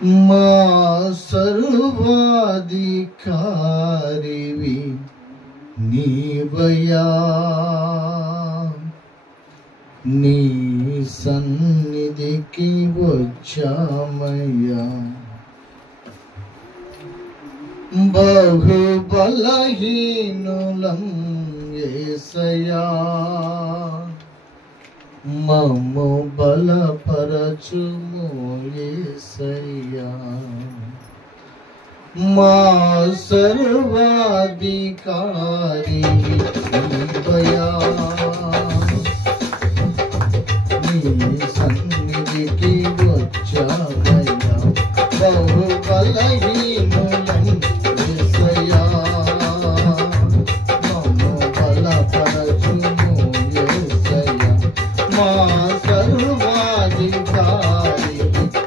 మా సర్వాధికారివి నీవయ్యా, నీ సన్నిధికి వచ్చామయ్యా. బహు బలహీనులం యేసయ్యా, మమ్ము బలపరచుము యేసయ్యా. మా సర్వాధికారి నీవయ్యా, నీ సన్నిధికి వచ్చామయ్యా. బహు బలహీనులం యేసయ్యా, మమ్ము బలపరచుము యేసయ్యా. మా సర్వాధికారి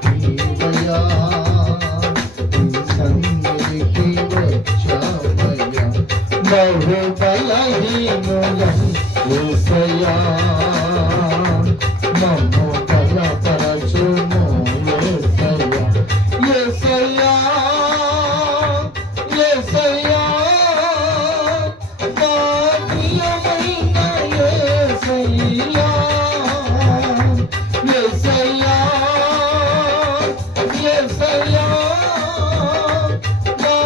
నీవయ్యా, నీ సన్నిధికి వచ్చామయ్యా. బహు బలహీనులం యేసయ్యా, మమ్ము బలపరచుము యేసయ్యా. యేసయ్యా, యేసయ్యా, మా ప్రియమైన యేసయ్యా. యేసయ్యా, యేసయ్యా, మా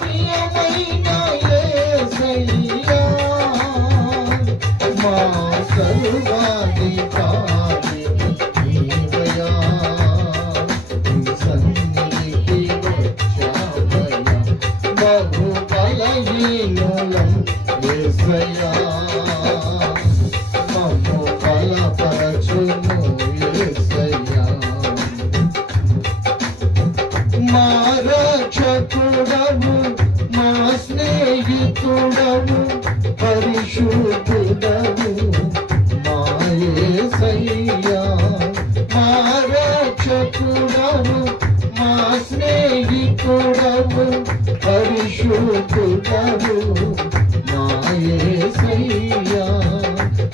ప్రియమైన యేసయ్యా. మా సర్వాధికారి నీవయ్యా, నీ సన్నిధికి వచ్చామయ్యా. బహు బలహీనులం యేసయ్యా, మమ్ము బలపరచుము యేసయ్యా. మా రక్షకుడవు, మా స్నేహితుడవు, పరిశుద్ధుడవు మా యేసయ్యా. మా రక్షకుడవు, మా స్నేహితుడవు, పరిశుద్ధుడవు మా యేసయ్యా.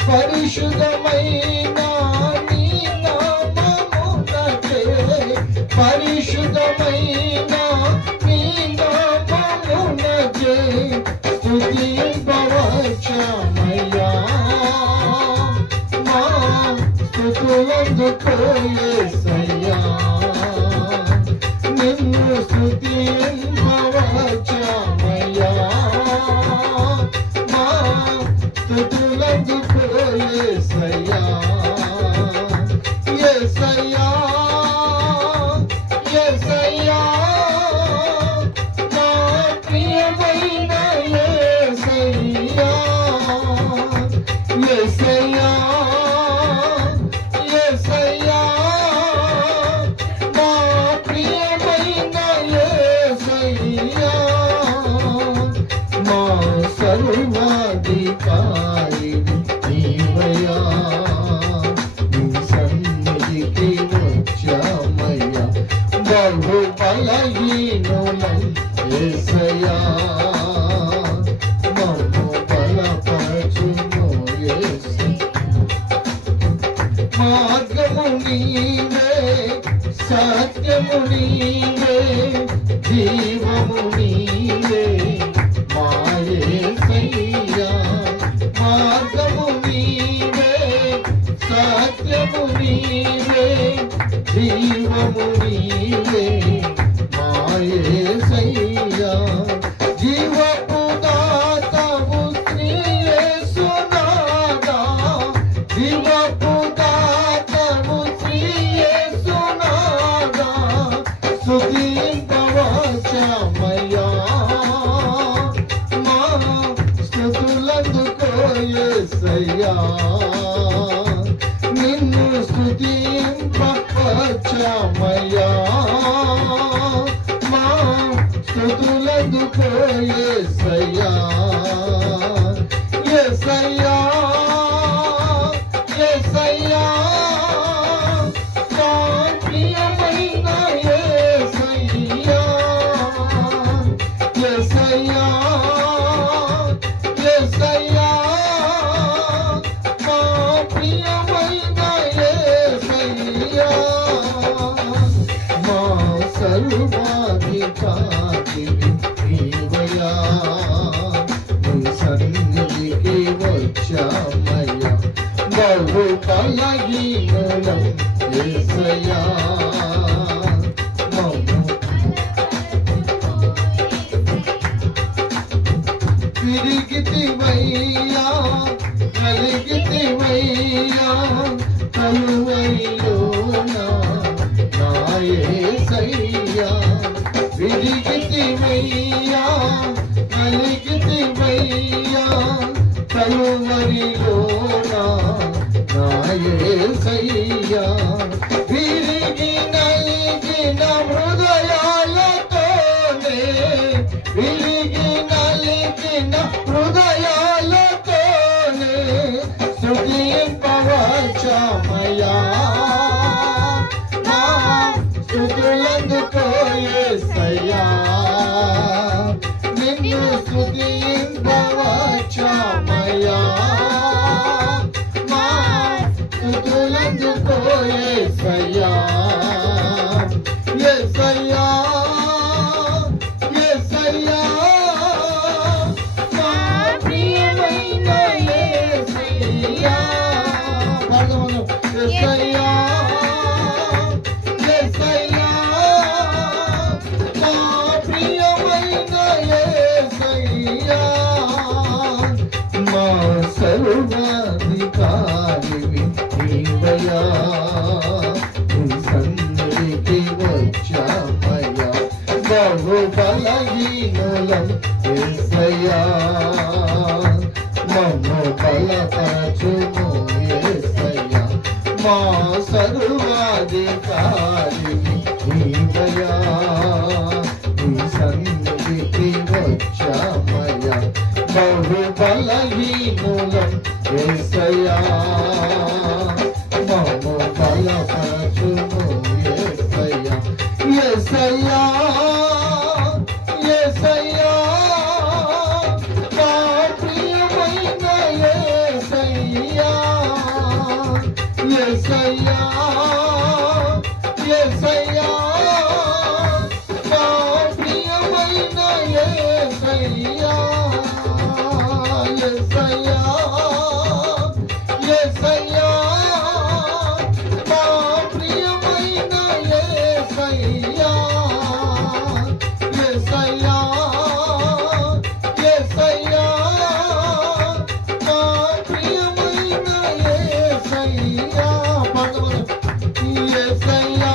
పరిశుద్ధమైన నీ నామమునకే, పరిశుద్ధమైన నీ నామమునకే స్తుతింపవచ్చామయ్యా. మా స్తుతులందుకో యేసయ్యా, నిన్ను స్తుతింపవచ్చామయ్యా. మా స్తుతులందుకో యేసయ్యా. యేసయ్యా, యేసయ్యా, మా ప్రియమైన యేసయ్యా. యేసయ్యా, యేసయ్యా, మా ప్రియమైన యేసయ్యా. మా సర్వాధికారి నీవయ్యా, నీ సన్నిధికి వచ్చామయ్యా. బహు బలహీనులం యేసయ్యా, మమ్ము బలపరచుము యేసయ్యా. మార్గము నీవే, సత్యము నీవే, జీవము నీవే మా యేసయ్యా. మార్గము నీవే, సత్యము నీవే, జీవము నీవే మా యేసయ్యా. జీవపు దాతవు శ్రీ యేసునాథా, జీవపు దాతవు శ్రీ యేసునాథా. స్తుతింపవచ్చామయ్యా. మా స్తుతులందుకో యేసయ్యా, నిన్ను స్తుతింపవచ్చామయ్యా. మా స్తుతులందుకో యేసయ్యా. యేసయ్యా, యేసయ్యా, మా ప్రియమైన యేసయ్యా. యేసయ్యా, యేసయ్యా, మా ప్రియమైన యేసయ్యా. మా కాకివి నీవయ్యా, నీ సన్నిధికి వచ్చామయ్యా, బహు బలహీనులం యేసయ్యా, తిరిగితివయ్యా, కలిగితివయ్యా, కలువరిలోన నా యేసయ్యా, విరిగితివయ్యా, కలిగితివయ్యా, కలువరిలోన నా యేసయ్యా, విరిగి నలిగిన హృదయాలతోనే, విరిగి నలిగిన హృదయాలతోనే స్తుతింపవచ్చామయ్యా, మా స్తుతులందుకో యేసయ్యా, నిన్ను స్తుతింపవచ్చామయ్యా, మా స్తుతులందుకో యేసయ్యా, యేసయ్యా, యేసయ్యా, మా ప్రియమైన యేసయ్యా, పాడదాము, యేసయ్యా, యేసయ్యా, మా ప్రియమైన యేసయ్యా, మా సర్వాధికారివి నీవయ్యా, నీ సన్నిధికి వచ్చామయ్యా, బహు బలహీనులం యేసయ్యా, మమ్ము బలపరచుము యేసయ్యా, మా సర్వాధికారివి నీవయ్యా, నీ సన్నిధికి వచ్చామయ్యా, బహు బలహీనులం యేసయ్యా, మమ్ము బలపరచుము యేసయ్యా, యేసయ్యా, యేసయ్యా, మా ప్రియమైన యేసయ్యా, యేసయ్యా, యేసయ్యా, మా ప్రియమైన యేసయ్యా, యేసయ్యా, యేసయ్యా, మా ప్రియమైన యేసయ్యా, యేసయ్యా, యేసయ్యా, మా ప్రియమైన యేసయ్యా, పాడదాము, యేసయ్యా,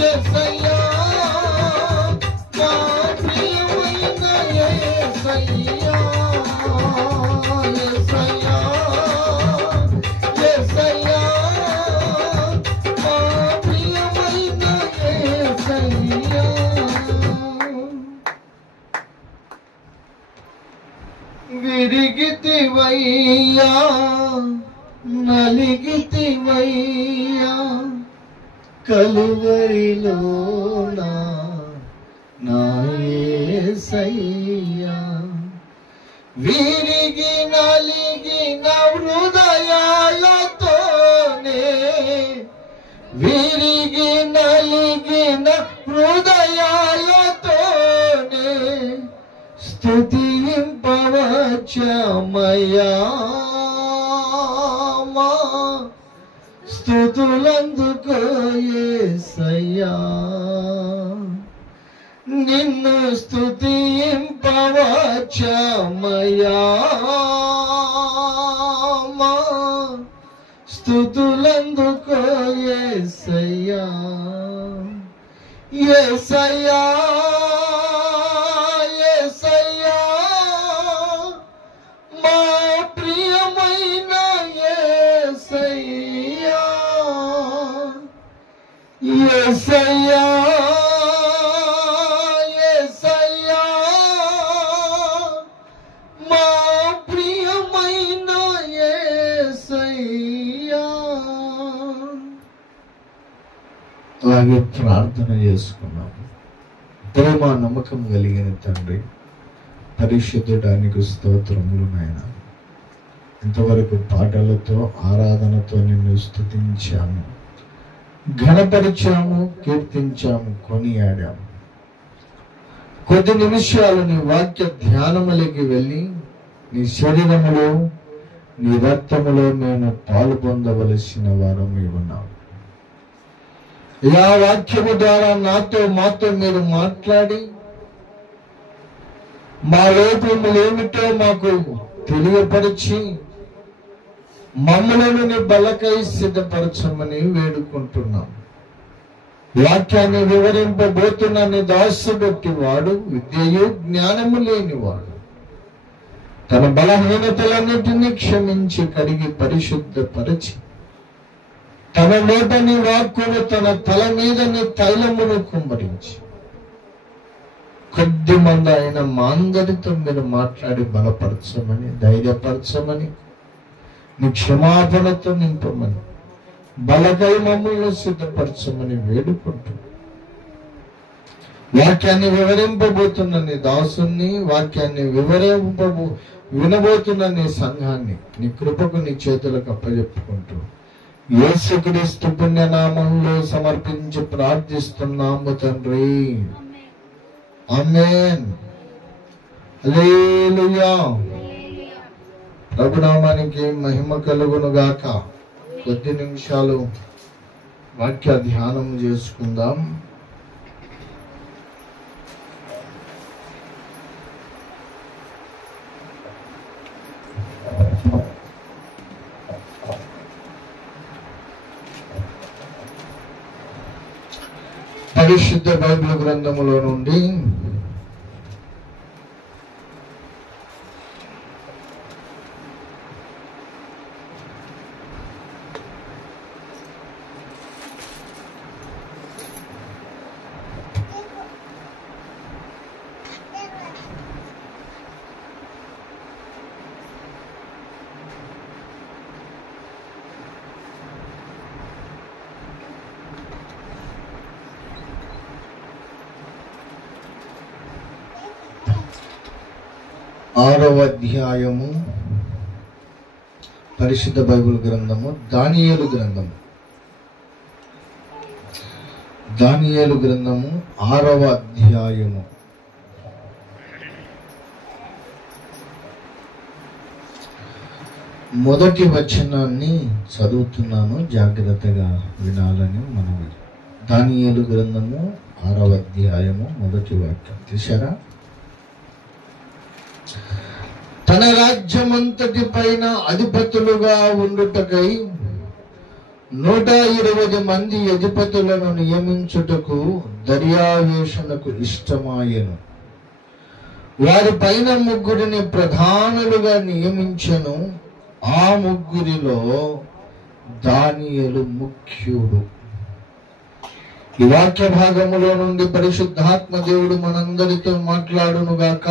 యేసయ్యా, మా ప్రియమైన యేసయ్యా, యేసయ్యా, యేసయ్యా, మా ప్రియమైన యేసయ్యా. విరిగితివయ్యా, నలిగితివయ్యా, కలువరిలోన నా యేసయ్యా, విరిగి నలిగిన హృదయాలతోనే, విరిగి నలిగిన హృదయాలతోనే స్తుతింపవచ్చామయ్యా, మా స్తుతులందుకో యేసయ్యా, నిన్ను స్తుతింపవచ్చామయ్యా, మా స్తుతులందుకో యేసయ్యా, యేసయ్యా, యేసయ్యా, మా ప్రియమైన యేసయ్యా, యేసయ్యా, యేసయ్యా, మా ప్రియమైన యేసయ్యా. అలాగే ప్రార్థన చేసుకున్నాము. ప్రేమ నమ్మకం కలిగిన తండ్రి, పరిశుద్ధుడానికి స్తోత్రములు నాయన. ఇంతవరకు పాటలతో ఆరాధనతో నిన్ను స్తుతించాము. ఘనపరిచాము, కీర్తించాము, కొనియాడాము. కొద్ది నిమిషాలు నీ వాక్య ధ్యానములకి వెళ్ళి నీ శరీరములో నీ రక్తములో మేము పాలు పొందవలసిన వారమై ఉన్నాము. ఆ వాక్యము ద్వారా మాతో మీరు మాట్లాడి మా లోపములు ఏమిటో మాకు తెలియపరిచి మమ్మలను నీ బలకై సిద్ధపరచమని వేడుకుంటున్నాం. వాక్యాన్ని వివరింపబోతున్న నీ దాసుడొట్టి వాడు విద్యయు జ్ఞానము లేనివాడు. తన బలహీనతలన్నిటినీ క్షమించి కడిగి పరిశుద్ధపరిచి తన నోట నీ వాక్కును తన తల మీద నీ తైలమును కుమ్మరించి కొద్ది మంది అయిన మా అందరితో మీరు మాట్లాడి బలపరచమని, ధైర్యపరచమని, నీ క్షమాపణతో నింపమని, బలకై మమ్మల్ని సిద్ధపరచమని వేడుకుంటూ వాక్యాన్ని వివరింపబోతున్న నీ దాసుని, వాక్యాన్ని వినబోతున్న నీ సంఘాన్ని నీ కృపకు నీ చేతులకు అప్పచెప్పుకుంటూ యేసుక్రీస్తు పుణ్యనామంలో సమర్పించి ప్రార్థిస్తున్నాము తండ్రి. ఆమేన్. హల్లెలూయా. ప్రభునామానికి మహిమ కలుగును గాక. కొద్ది నిమిషాలు వాక్య ధ్యానం చేసుకుందాం. పరిశుద్ధ బైబిల్ గ్రంథములో నుండి ఆరవ అధ్యాయము పరిశుద్ధ బైబిల్ గ్రంథము దానియేలు గ్రంథము. దానియేలు గ్రంథము 6వ అధ్యాయము. మొదటి వచనాన్ని చదువుతున్నాను, జాగ్రత్తగా వినాలని మనవి. దానియేలు గ్రంథము 6వ అధ్యాయము మొదటి వాక్యం తీశారా? తన రాజ్యమంతటి పైన అధిపతులుగా ఉండుటకై 120 మంది అధిపతులను నియమించుటకు దర్యావేషునకు ఇష్టమాయెను. వారి పైన 3 ప్రధానులుగా నియమించెను. ఆ 3 దానియేలు ముఖ్యుడు. ఈ వాక్య భాగములో నుండి పరిశుద్ధాత్మ దేవుడు మనందరితో మాట్లాడునుగాక.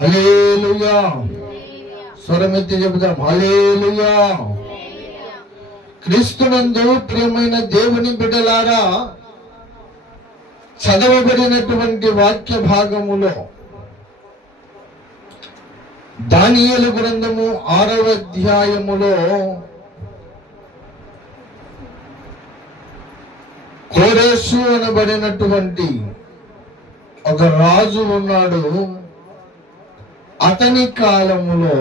హల్లెలూయా. స్వరమెత్తి చెబుదాం, హల్లెలూయా. క్రీస్తునందు ప్రియమైన దేవుని బిడ్డలారా, చదవబడినటువంటి వాక్య భాగములో దానియేలు గ్రంథము 6వ అధ్యాయములో కోరేషు అనబడినటువంటి ఒక రాజు ఉన్నాడు. అతని కాలములో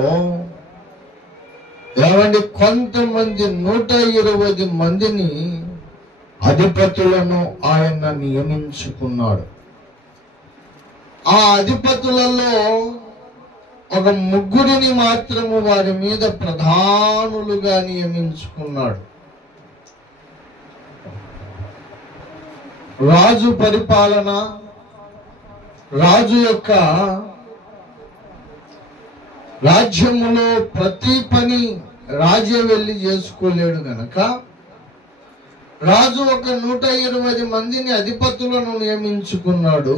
కొంతమంది 120 మందిని అధిపతులను ఆయన నియమించుకున్నాడు. ఆ అధిపతులలో ఒక 3 మాత్రము వారి మీద ప్రధానులుగా నియమించుకున్నాడు. రాజు పరిపాలన, రాజు యొక్క రాజ్యములో ప్రతి పని రాజే వెళ్ళి చేసుకోలేడు గనక రాజు ఒక 120 మందిని అధిపతులను నియమించుకున్నాడు.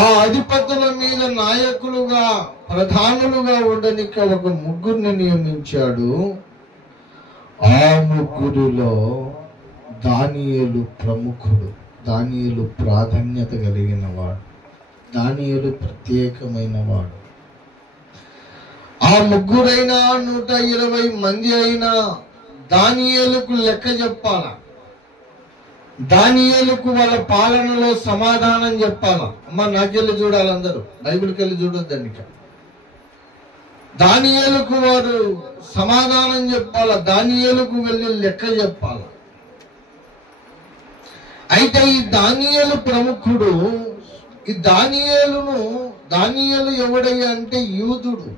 ఆ అధిపతుల మీద నాయకులుగా, ప్రధానులుగా ఉండనిక ఒక 3 నియమించాడు. ఆ 3లో దానియేలు ప్రముఖుడు. దానియేలు ప్రాధాన్యత కలిగిన వాడు. దానియేలు ప్రత్యేకమైన వాడు. ఆ 3 120 మంది అయినా దానియేలుకు లెక్క చెప్పాలా, దానియేలుకు వాళ్ళ పాలనలో సమాధానం చెప్పాలా. అమ్మ నాకెళ్ళి చూడాలి, అందరూ బైబిల్కి వెళ్ళి చూడొద్దండి. ఇక దానియేలుకు వారు సమాధానం చెప్పాలా, దానియేలుకు వెళ్ళి లెక్క చెప్పాలా. అయితే ఈ దానియేలు ప్రముఖుడు. ఈ దానియేలు ఎవడయ్యా అంటే యూదుడు.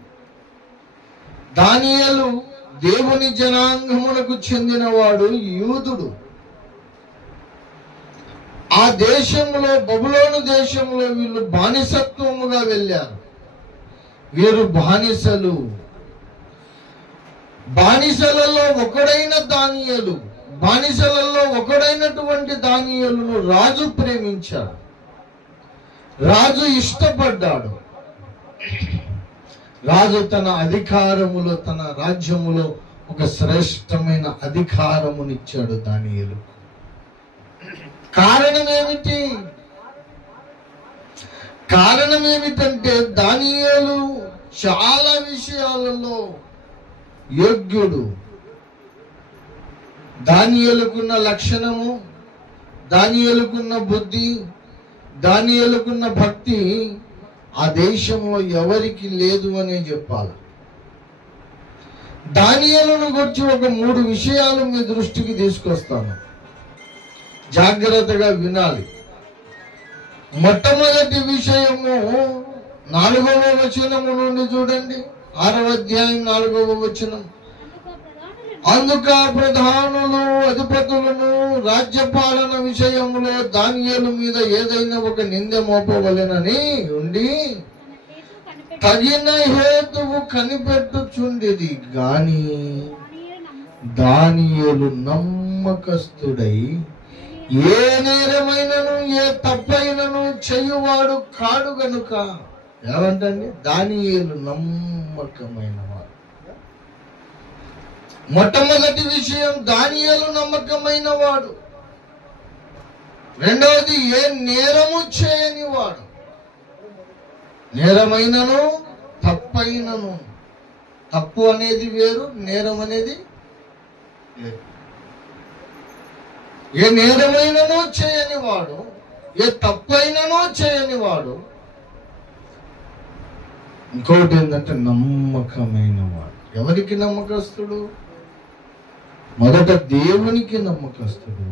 దానియేలు దేవుని జనాంగమునకు చెందినవాడు, యూదుడు. ఆ దేశంలో, బబులోను దేశంలో వీళ్ళు బానిసత్వముగా వెళ్ళారు. వీరు బానిసలు. బానిసలలో ఒకడైన దానియేలు, బానిసలలో ఒకడైనటువంటి దానియేలును రాజు ప్రేమించాడు, రాజు ఇష్టపడ్డాడు. రాజు తన అధికారములో, తన రాజ్యములో ఒక శ్రేష్టమైన అధికారమునిచ్చాడు దానియేలుకు. కారణం ఏమిటి? కారణం ఏమిటంటే దానియేలు చాలా విషయాలలో యోగ్యుడు. దానియేలుకున్న లక్షణము, దానియేలుకున్న బుద్ధి, దానియేలుకున్న భక్తి ఆ దేశంలో ఎవరికి లేదు అనే చెప్పాలి. దానియేలును గురించి ఒక 3 విషయాలు మీ దృష్టికి తీసుకొస్తాను, జాగ్రత్తగా వినాలి. మొట్టమొదటి విషయము 4వ వచనము నుండి చూడండి, 6వ అధ్యాయం 4వ వచనం. అందుక ప్రధానులు, అధిపతులను రాజ్యపాలన విషయంలో దానియేలు మీద ఏదైనా ఒక నింద మోపవలెనని ఉండి తగిన హేతువు కనిపెట్టుచుండేది గాని దానియేలు నమ్మకస్తుడై ఏ నేరమైనను ఏ తప్పైనను చెయ్యువాడు కాడు గనుక. ఏమంటండి? దానియేలు నమ్మకమైన వాడు. మొట్టమొదటి విషయం, దానియేలు నమ్మకమైన వాడు. రెండవది, ఏ నేరము చేయని వాడు. నేరమైనను తప్పైనను. తప్పు అనేది వేరు, నేరం అనేది వేరు. ఏ నేరమైనను చేయని వాడు, ఏ తప్పైనను చేయని వాడు. ఇంకొకటి ఏంటంటే నమ్మకమైన వాడు. ఎవరికి నమ్మకస్తుడు? మొదట దేవునికి నమ్మకస్తుడు,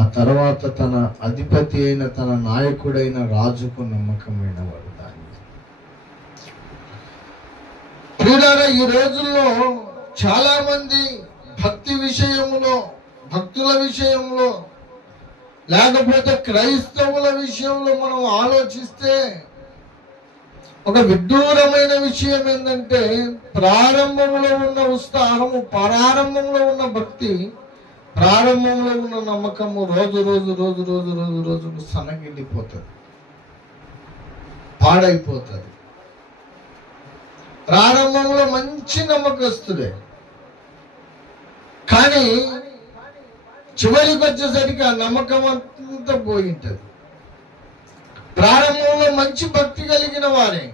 ఆ తర్వాత తన అధిపతి అయిన, తన నాయకుడైన రాజుకు నమ్మకమైన వాడు. ప్రియులారా, ఈ రోజుల్లో చాలా మంది భక్తి విషయంలో, భక్తుల విషయంలో, లేకపోతే క్రైస్తవుల విషయంలో మనం ఆలోచిస్తే ఒక విడ్డూరమైన విషయం ఏంటంటే, ప్రారంభంలో ఉన్న ఉత్సాహము, ప్రారంభంలో ఉన్న భక్తి, ప్రారంభంలో ఉన్న నమ్మకము రోజు రోజు రోజు రోజు రోజు రోజు సన్నగిల్లిపోతుంది, పాడైపోతుంది. ప్రారంభంలో మంచి నమ్మకస్తుడే, కానీ చివరికి వచ్చేసరికి ఆ నమ్మకం అంతా పోయింటది. ప్రారంభంలో మంచి భక్తి కలిగిన వారే,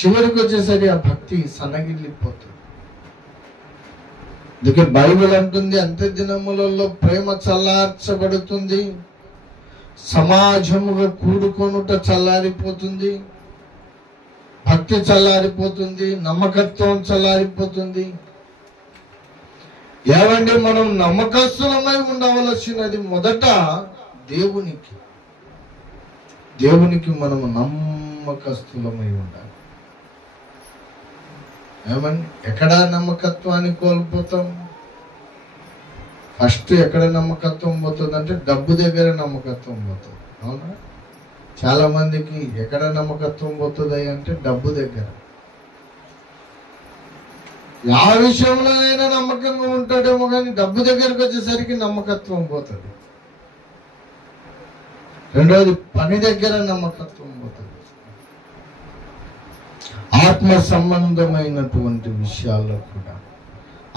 చివరికి వచ్చేసరికి ఆ భక్తి సన్నగిల్లిపోతుంది. అందుకే బైబిల్ అంటుంది, అంత్య దినములలో ప్రేమ చల్లార్చబడుతుంది, సమాజముగా కూడుకొనుట చల్లారిపోతుంది, భక్తి చల్లారిపోతుంది, నమ్మకత్వం చల్లారిపోతుంది. ఏమండి, మనం నమ్మకస్తులమై ఉండవలసినది మొదట దేవునికి మనము నమ్మకస్తులమై ఉండాలి. ఏమండి, ఎక్కడ నమ్మకత్వాన్ని కోల్పోతాం? ఫస్ట్ ఎక్కడ నమ్మకత్వం పోతుంది అంటే డబ్బు దగ్గర నమ్మకత్వం పోతుంది. అవునా? చాలా మందికి ఎక్కడ నమ్మకత్వం పోతుంది అంటే డబ్బు దగ్గర. ఆ విషయంలోనైనా నమ్మకంగా ఉంటాడేమో కానీ డబ్బు దగ్గరకు వచ్చేసరికి నమ్మకత్వం పోతుంది. రెండవది, పని దగ్గర నమ్మకత్వం పోతుంది. ఆత్మ సంబంధమైనటువంటి విషయాల్లో కూడా,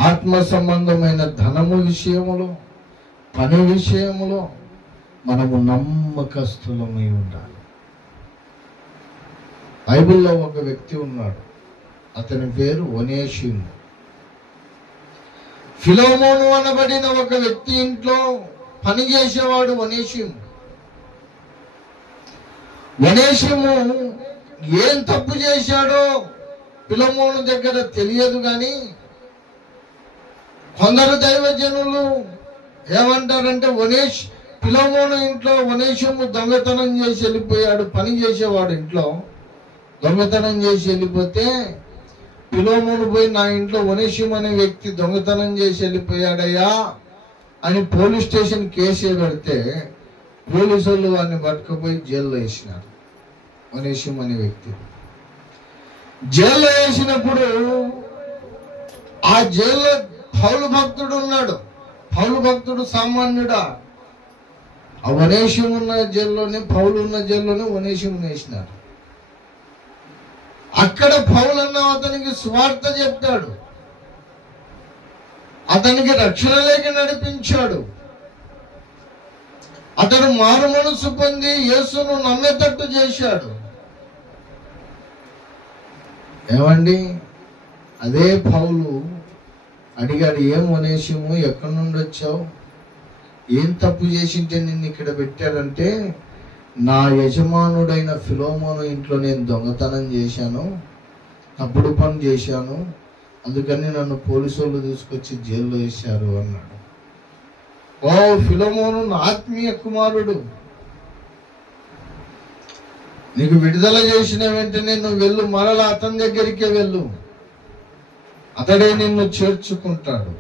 ఆత్మ సంబంధమైన ధనము విషయములో, పని విషయములో మనము నమ్మకస్తులమై ఉండాలి. బైబిల్లో ఒక వ్యక్తి ఉన్నాడు, అతని పేరు ఒనేషిము. ఫిలోమోను అనబడిన ఒక వ్యక్తి ఇంట్లో పనిచేసేవాడు ఒనేసిము. ఒనేసిము ఏం తప్పు చేశాడో ఫిలోమోను దగ్గర తెలియదు, కానీ కొందరు దైవజనులు ఏమంటారంటే ఫిలోమోను ఇంట్లో ఒనేసిము దొంగతనం చేసి వెళ్ళిపోయాడు. పని చేసేవాడు ఇంట్లో దొంగతనం చేసి వెళ్ళిపోతే ఫిలోమోను పోయి, నా ఇంట్లో ఒనేసిము అనే వ్యక్తి దొంగతనం చేసి వెళ్ళిపోయాడయ్యా అని పోలీస్ స్టేషన్ కేసు పెడితే పోలీసు వాళ్ళు వాడిని పట్టుకుపోయి జైల్లో వేసినారు. ఒనేసిము అనే వ్యక్తి జైల్లో వేసినప్పుడు ఆ జైల్లో పౌలు భక్తుడు ఉన్నాడు. పౌలు భక్తుడు సామాన్యుడా? ఆ ఒనేసిము ఉన్న జైల్లోనే, పౌలు ఉన్న జైల్లోనే ఒనేసిమును వేసినారు. అక్కడ పౌలు అన్న అతనికి స్వార్థ చెప్తాడు, అతనికి రక్షణలోకి నడిపించాడు. అతడు మారు మనసు పొంది యేసును నమ్మేటట్టు చేశాడు. ఏమండి, అదే పౌలు అడిగాడు, ఏం ఒనేసిము, ఎక్కడి నుండి వచ్చావు, ఏం తప్పు చేసింటే నిన్ను ఇక్కడ పెట్టాడంటే, నా యజమానుడైన ఫిలోమోను ఇంట్లో నేను దొంగతనం చేశాను, తప్పుడు పని చేశాను, అందుకని నన్ను పోలీసు వాళ్ళు తీసుకొచ్చి జైల్లో వేశారు అన్నాడు. ఓ ఫిలోమోను నా ఆత్మీయ కుమారుడు, నీకు విడుదల చేసిన వెంటనే నువ్వు వెళ్ళు, మరలా అతని దగ్గరికే వెళ్ళు, అతడే నిన్ను చేర్చుకుంటాడు.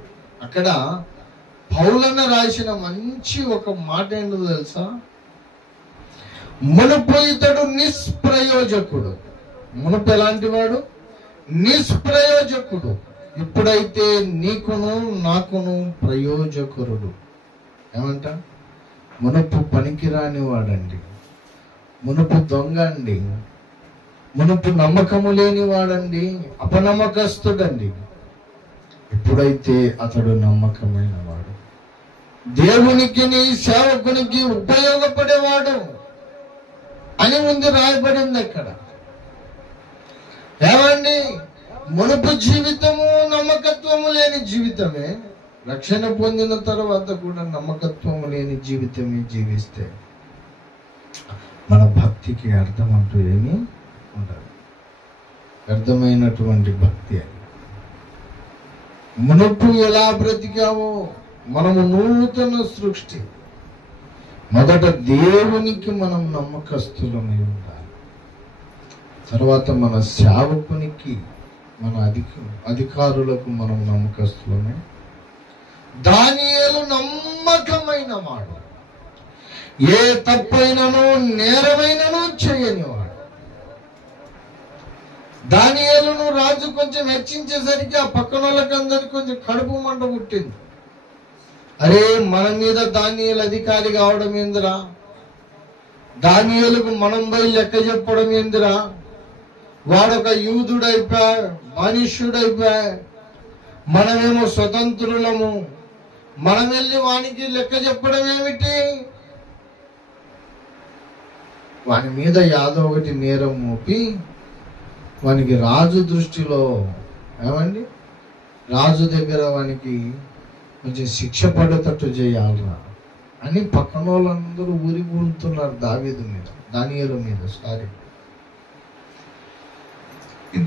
అక్కడ పౌలన్న రాసిన మంచి ఒక మాట ఏంటో తెలుసా? మునుపు ఇతడు నిష్ప్రయోజకుడు. మునుపు ఎలాంటి వాడు? నిష్ప్రయోజకుడు. ఇప్పుడైతే నీకును నాకును ప్రయోజకురుడు. ఏమంట? మునుపు పనికిరాని వాడండి, మునుపు దొంగ అండి, మునుపు నమ్మకము లేని వాడండి, అపనమ్మకస్తుడండి. ఇప్పుడైతే అతడు నమ్మకమైన వాడు, దేవునికి నీ సేవకునికి ఉపయోగపడేవాడు అని ఉంది, రాయబడింది అక్కడ. ఏమండి, మునుపు జీవితము నమ్మకత్వము లేని జీవితమే, రక్షణ పొందిన తర్వాత కూడా నమ్మకత్వము లేని జీవితమే జీవిస్తే మన భక్తికి అర్థం అంటూ ఏమీ ఉండదు. అర్థమైనటువంటి భక్తి అది. మునుపు ఎలా బ్రతికావో, మనము నూతన సృష్టి. మొదట దేవునికి మనం నమ్మకస్తులమై ఉండాలి, తర్వాత మన సేవకునికి, మన అధికారులకు మనం నమ్మకస్తులమై. దానియేలు నమ్మకమైన వాడు, ఏ తప్పైనను నేరమైనను చేయనివాడు. దానియేలును రాజు కొంచెం హెచ్చించేసరికి ఆ పక్కన వాళ్ళకందరికి కొంచెం కడుపు మంట పుట్టింది. అరే, మన మీద దానియేలు అధికారి కావడం ఏందిరా, దానియేలుకు మనం పోయి లెక్క చెప్పడం ఏందిరా, వాడొక యూదుడైపోయా, మనుష్యుడైపోయా, మనమేమో స్వతంత్రులము, మనం వెళ్ళి వానికి లెక్క చెప్పడం ఏమిటి? వాని మీద యాదో ఒకటి నేరం మోపి వానికి రాజు దృష్టిలో, ఏమండి, రాజు దగ్గర వానికి కొంచెం శిక్ష పడేటట్టు చేయాలరా అని పక్కన వాళ్ళందరూ ఊరిపోతున్నారు దానియేలు మీద.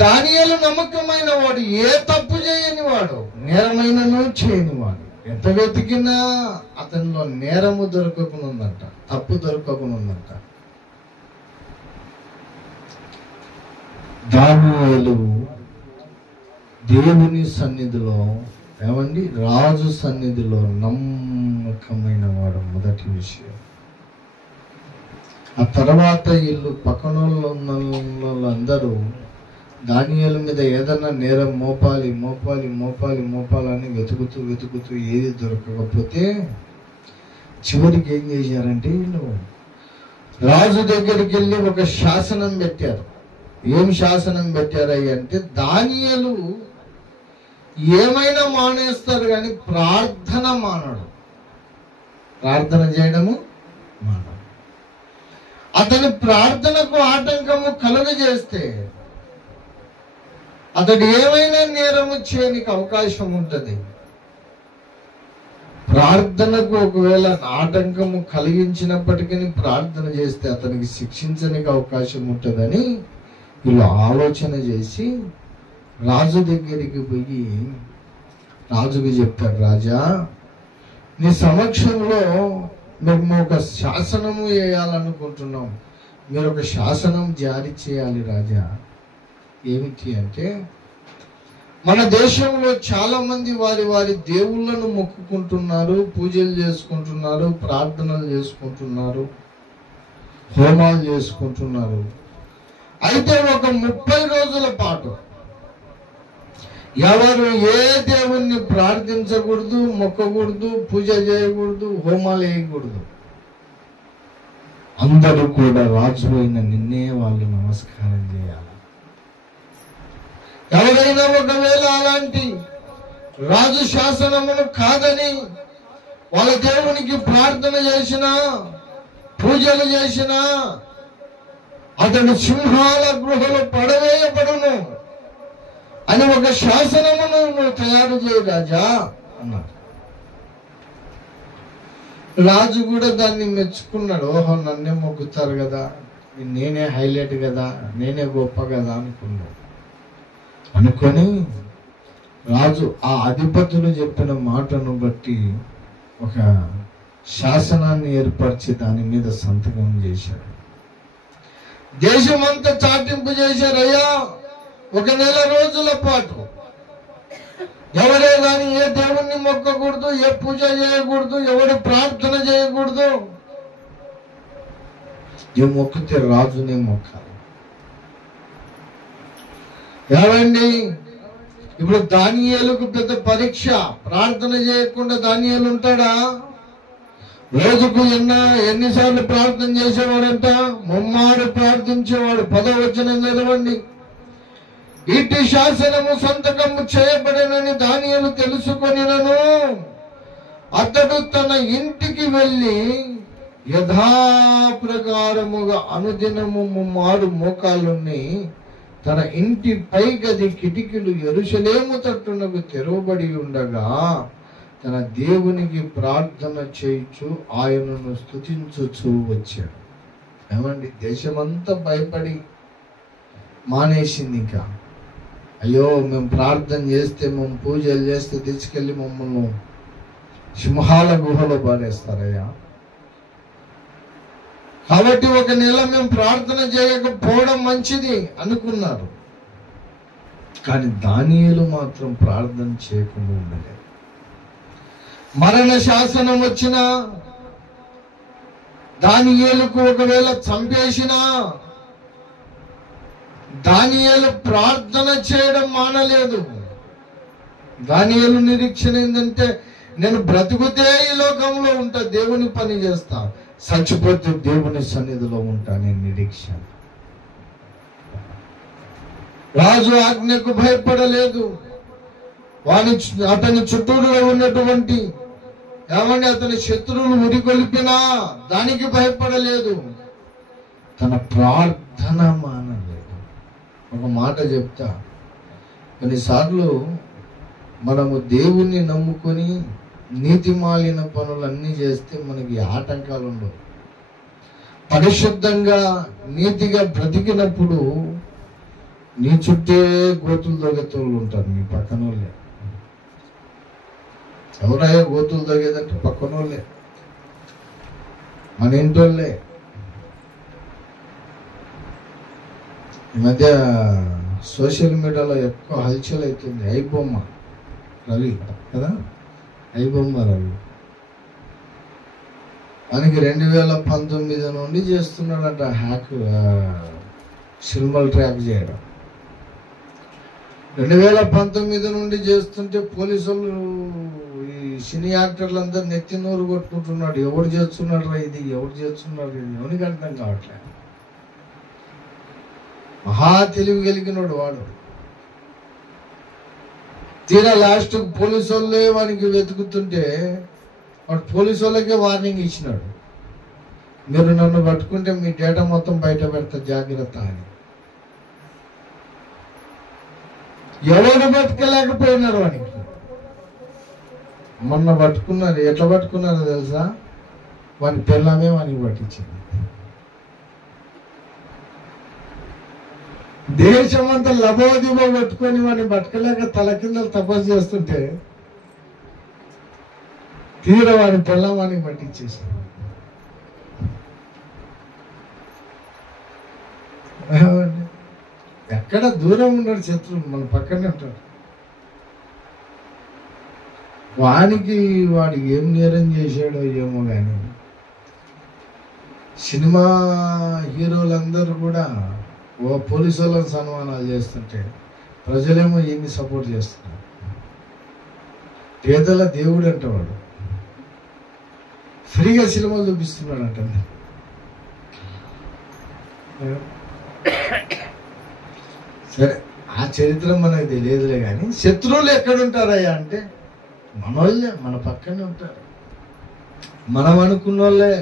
దానియేలు నమ్మకమైన వాడు, ఏ తప్పు చేయని వాడు, నేరమైనను చేయని వాడు. ఎంత వెతికినా అతనిలో నేరము దొరకకునుందంట, తప్పు దొరకకునుందంట. దానియేలు దేవుని సన్నిధిలో, ఏమండి, రాజు సన్నిధిలో నమ్మకమైన వాడు. మొదటి విషయం. ఆ తర్వాత వీళ్ళు పక్కన వాళ్ళందరూ దానియేలు మీద ఏదన్నా నేరం మోపాలి అని వెతుకుతూ ఏది దొరకకపోతే చివరికి ఏం చేశారంటే వీళ్ళు రాజు దగ్గరికి వెళ్ళి ఒక శాసనం పెట్టారు. ఏం శాసనం పెట్టారయ్య అంటే, దానియేలు ఏమైనా మానేస్తారు కానీ ప్రార్థన మానడు, ప్రార్థన చేయడము మానడు. అతని ప్రార్థనకు ఆటంకము కలుగజేస్తే అతడు ఏమైనా నేరము చేయనికి అవకాశం ఉంటుంది. ప్రార్థనకు ఒకవేళ ఆటంకము కలిగించినప్పటికీ ప్రార్థన చేస్తే అతనికి శిక్షించడానికి అవకాశం ఉంటుందని వీళ్ళు ఆలోచన చేసి రాజు దగ్గరికి పోయి రాజుకు చెప్పారు, రాజా నీ సమక్షంలో మేము ఒక శాసనము వేయాలనుకుంటున్నాం, మీరు ఒక శాసనం జారీ చేయాలి రాజా. ఏమిటి అంటే, మన దేశంలో చాలా మంది వారి వారి దేవుళ్ళను మొక్కుకుంటున్నారు, పూజలు చేసుకుంటున్నారు, ప్రార్థనలు చేసుకుంటున్నారు, హోమాలు చేసుకుంటున్నారు. అయితే ఒక 30 రోజుల పాటు ఎవరు ఏ దేవుణ్ణి ప్రార్థించకూడదు, మొక్కకూడదు, పూజ చేయకూడదు, హోమాలు వేయకూడదు. అందరూ కూడా రాజు అయిన నిన్నే వాళ్ళు నమస్కారం చేయాలి. ఎవరైనా ఒకవేళ అలాంటి రాజు శాసనమును కాదని వాళ్ళ దేవునికి ప్రార్థన చేసినా, పూజలు చేసినా అతడు సింహాల గృహలో పడవేయబడును అని ఒక శాసనమును నువ్వు తయారు చేయ రాజా అన్నాడు. రాజు కూడా దాన్ని మెచ్చుకున్నాడు. ఓహో, నన్నే మొక్కుతారు కదా, నేనే హైలైట్ కదా, నేనే గొప్ప కదా అనుకొని రాజు ఆ అధిపతులు చెప్పిన మాటను బట్టి ఒక శాసనాన్ని ఏర్పరిచి దాని మీద సంతకం చేశాడు. దేశమంతా చాటింపు చేశారయ్యా. 1 నెల రోజుల పాటు ఎవరే కానీ ఏ దేవుణ్ణి మొక్కకూడదు, ఏ పూజ చేయకూడదు, ఎవరు ప్రార్థన చేయకూడదు. ఏ మొక్కితే రాజునే మొక్కాలి. ఏమండి, ఇప్పుడు దానియేలుకు పెద్ద పరీక్ష. ప్రార్థన చేయకుండా దానియేలు ఉంటాడా? రోజుకు ఎన్నిసార్లు ప్రార్థన చేసేవాడంట? ముమ్మారు ప్రార్థించేవాడు. 10వ వచనం చదవండి. ఇటు శాసనము సంతకము చేయబడినని దానియేలు తెలుసుకొనినను అతడు తన ఇంటికి వెళ్ళి యథాప్రకారముగా అనుదినము ముమ్మారు మోకాలుని తన ఇంటి పై గది కిటికీలు యెరూషలేము తట్టునకు తెరవబడి ఉండగా తన దేవునికి ప్రార్థన చేయుచు ఆయనను స్తుతించుచూ వచ్చాడు. ఏమండి, దేశమంతా భయపడి మానేసింది. ఇంకా అయ్యో, మేము ప్రార్థన చేస్తే, మేము పూజలు చేస్తే తీసుకెళ్ళి మమ్మల్ని సింహాల గుహలో పారేస్తారయ్యా. కాబట్టి 1 నెల మేము ప్రార్థన చేయకపోవడం మంచిది అనుకున్నారు. కానీ దానియేలు మాత్రం ప్రార్థన చేయకుండా ఉండలేదు. మరణ శాసనం వచ్చినా, దానియేలుకు ఒకవేళ చంపేసినా దానియేలు ప్రార్థన చేయడం మానలేదు. దానియేలు నిరీక్షణ ఏంటంటే, నేను బ్రతుకుతే ఈ లోకంలో ఉంటా, దేవుని పని చేస్తా, చచ్చిపోతే దేవుని సన్నిధిలో ఉంటా, నేను నిరీక్షణ. రాజు ఆజ్ఞకు భయపడలేదు. అతని చుట్టూరులో ఉన్నటువంటి అతని శత్రువులు ఉరికొల్పినా దానికి భయపడలేదు. తన ప్రార్థన మానలేదు. ఒక మాట చెప్తా, కొన్నిసార్లు మనము దేవుణ్ణి నమ్ముకొని నీతి మాలిన పనులన్నీ చేస్తే మనకి ఆటంకాలు ఉండవు. పరిశుద్ధంగా నీతిగా బ్రతికినప్పుడు నీ చుట్టే గోతులు దొగతోళ్ళు ఉంటారు. మీ పక్కన వాళ్ళే. ఎవరయ్యా గోతులు దొగేదంటే పక్కన వాళ్ళే, మన ఇంటోళ్ళే. ఈ మధ్య సోషల్ మీడియాలో ఎక్కువ హల్చల్ అవుతుంది. ఐబొమ్మ రవి కదా, ఐబొమ్మ రవి. మనకి 2019 నుండి చేస్తున్నాడంట హ్యాక్, సినిమాలు ట్రాక్ చేయడం. 2019 నుండి చేస్తుంటే పోలీసులు ఈ సినీ యాక్టర్లందరూ నెత్తి నోరు కొట్టుకుంటున్నాడు. ఎవడు చేస్తున్నాడు రా ఇది, ఎవడు చేస్తున్నాడు ఇది, ఎవరికి అర్థం కావట్లేదు. మహా తెలివి కలిగినోడు వాడు. తీరా లాస్ట్ పోలీసు వాళ్ళే వానికి వెతుకుతుంటే వాడు పోలీసు వాళ్ళకే వార్నింగ్ ఇచ్చినాడు, మీరు నన్ను పట్టుకుంటే మీ డేటా మొత్తం బయట పెడతా, జాగ్రత్త అని. ఎవరు బతకలేకపోయినారు వానికి. మొన్న పట్టుకున్నారు. ఎట్లా పట్టుకున్నారో తెలుసా? వాని పిల్లమే వానికి పట్టించింది. దేశమంతా లబోదిబో పట్టుకొని వాడిని పట్టుకోలేక తల కింద తపస్సు చేస్తుంటే తీర వాని పిల్లం వానికి పట్టించేసి. ఎక్కడ దూరం ఉన్నాడు శత్రువు, మన పక్కనే ఉంటాడు. వాడు ఏం నేరం చేశాడో ఏమో కానీ సినిమా హీరోలందరూ కూడా పోలీసు వాళ్ళని సన్మానాలు చేస్తుంటే ప్రజలేమో ఏమి సపోర్ట్ చేస్తున్నారు. పేదల దేవుడు అంట వాడు, ఫ్రీగా సినిమాలు చూపిస్తున్నాడు అంట. సరే, ఆ చరిత్ర మనకు తెలియదులే కానీ శత్రువులు ఎక్కడుంటారయ్యా అంటే మనోళ్ళే, మన పక్కనే ఉంటారు. మనం అనుకున్న వాళ్ళే.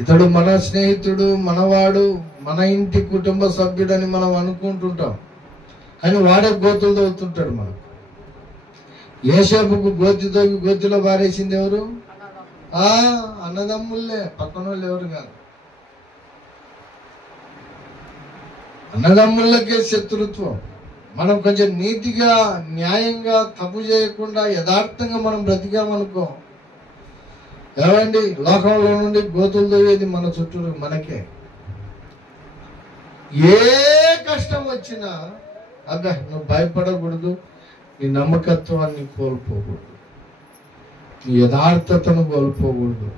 ఇతడు మన స్నేహితుడు, మనవాడు, మన ఇంటి కుటుంబ సభ్యుడని మనం అనుకుంటుంటాం, కానీ వాడే గోతులు తవ్వుతుంటాడు. మనం యోసేపుకు గోతిలో పారేసింది ఎవరు? అన్నదమ్ముళ్ళే, పక్కన వాళ్ళు ఎవరు కాదు. అన్నదమ్ముళ్ళకే శత్రుత్వం. మనం కొంచెం నీతిగా, న్యాయంగా, తప్పు చేయకుండా యథార్థంగా మనం బ్రతికామనుకో, ఏమండి, లోకంలో నుండి గోతులు తవ్వేది మన చుట్టూ మనకే. ఏ కష్టం వచ్చినా అబ్బా నువ్వు భయపడకూడదు, నీ నమ్మకత్వాన్ని కోల్పోకూడదు, నీ యథార్థతను కోల్పోకూడదు,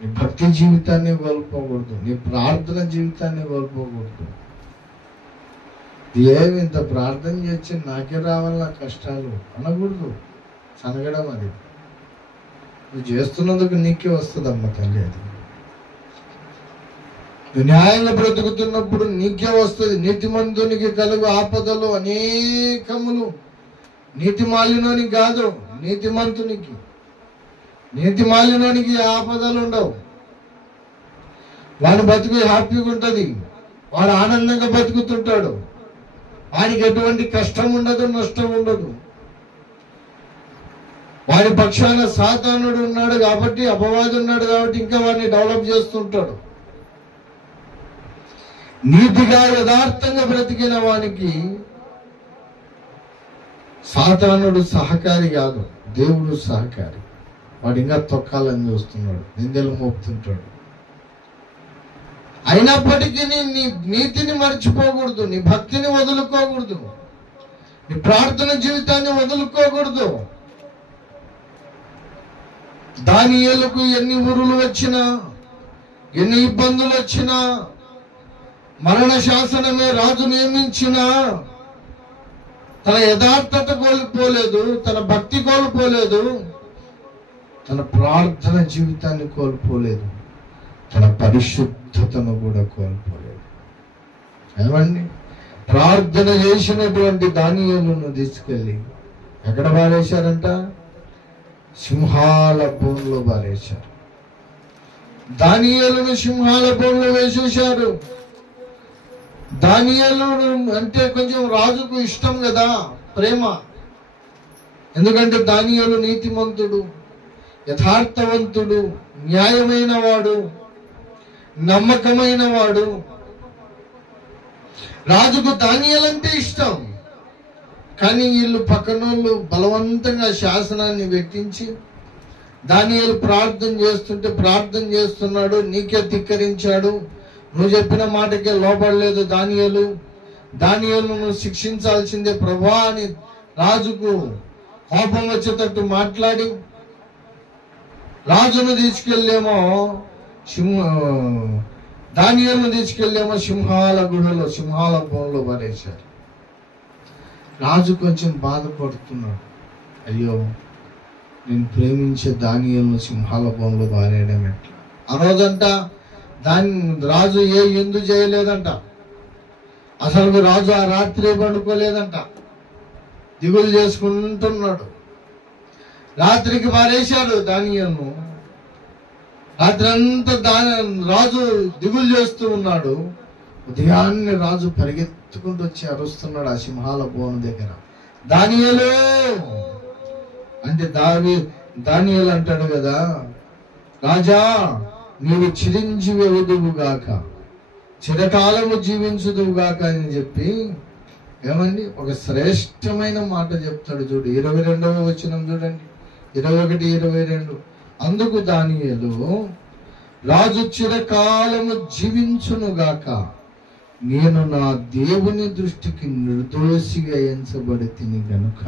నీ భక్తి జీవితాన్ని కోల్పోకూడదు, నీ ప్రార్థన జీవితాన్ని కోల్పోకూడదు. ఏమి ఇంత ప్రార్థన చేసి నాకే రావాల కష్టాలు అనకూడదు. సనగడం అది నువ్వు చేస్తున్నందుకు నీకే వస్తుందమ్మ తల్లి. అది నువ్వు న్యాయంగా బ్రతుకుతున్నప్పుడు నీకే వస్తుంది. నీతిమంతునికి కలుగు ఆపదలు అనేకములు. నీతి మాలినోనికి కాదు, నీతిమంతునికి. నీతి మాలినోనికి ఆపదలు ఉండవు. వాడి బతుకు హ్యాపీగా ఉంటుంది, వాడు ఆనందంగా బతుకుతుంటాడు, వాడికి ఎటువంటి కష్టం ఉండదు, నష్టం ఉండదు. వాడి పక్షాన సాతానుడు ఉన్నాడు కాబట్టి, అపవాది ఉన్నాడు కాబట్టి ఇంకా వాడిని డెవలప్ చేస్తుంటాడు. నీతిగా యథార్థంగా బ్రతికిన వానికి సాతానుడు సహకారి కాదు, దేవుడు సహకారి. వాడు ఇంకా తొక్కాలని చూస్తున్నాడు, నిందలు మోపుతుంటాడు. అయినప్పటికీ నీ నీతిని మర్చిపోకూడదు, నీ భక్తిని వదులుకోకూడదు, నీ ప్రార్థన జీవితాన్ని వదులుకోకూడదు. దానియేలుకు ఎన్ని ఉరులు వచ్చినా, ఎన్ని ఇబ్బందులు వచ్చినా, మరణ శాసనమే రాజు నియమించినా తన యథార్థత కోల్పోలేదు, తన భక్తి కోల్పోలేదు, తన ప్రార్థన జీవితాన్ని కోల్పోలేదు, తన పరిశుద్ధతను కూడా కోల్పోలేదు. ఏమండి, ప్రార్థన చేసినటువంటి దానియేలును తీసుకెళ్ళి ఎక్కడ పారేశారంట? సింహాల బోన్లో పారేశారు. దానియేలును సింహాల బోన్లో వేసేశారు. దానియేలు అంటే కొంచెం రాజుకు ఇష్టం కదా, ప్రేమ. ఎందుకంటే దానియేలు నీతిమంతుడు, యథార్థవంతుడు, న్యాయమైన వాడు, నమ్మకమైన వాడు. రాజుకు దానియేలు అంటే ఇష్టం. కానీ వీళ్ళు పక్కనోళ్ళు బలవంతంగా శాసనాన్ని వ్యక్తించి దానియేలు ప్రార్థన చేస్తుంటే, ప్రార్థన చేస్తున్నాడు, నీకే ధిక్కరించాడు, నువ్వు చెప్పిన మాటకే లోపడలేదు దానియేలు, దానియేలును శిక్షించాల్సిందే ప్రభా అని రాజుకు కోపం వచ్చేటట్టు మాట్లాడి రాజును తీసుకెళ్ళేమో దానియేలును తీసుకెళ్ళేమో సింహాల గుహలో, సింహాల బోన్లో పడేశారు. రాజు కొంచెం బాధపడుతున్నాడు, అయ్యో నేను ప్రేమించే దానియేలును సింహాల బోన్లో పారేయడం ఎట్లా. ఆ రోజంట రాజు ఎందుకు చేయలేదంట. అసలు రాజు ఆ రాత్రి పండుకోలేదంట, దిగులు చేసుకుంటున్నాడు. రాత్రికి పారేశాడు దానియేలును. రాత్రి అంతా రాజు దిగులు చేస్తూ ఉన్నాడు. ఉదయాన్నే రాజు పరిగెత్తుకుంటూ వచ్చి అరుస్తున్నాడు ఆ సింహాల బోను దగ్గర, దానియేలు అంటే దానియేలు అంటాడు కదా, రాజా నీవు చిరంజీవి గాక, చిరకాలము జీవించుదువు గాక అని చెప్పి ఏమండి ఒక శ్రేష్టమైన మాట చెప్తాడు. చూడు 22వ వచనం చూడండి, 21, 22. అందుకు దానియేలు, రాజు చిరకాలము జీవించునుగాక, నేను నా దేవుని దృష్టికి నిర్దోషిగా ఎంచబడి తిని గనుక.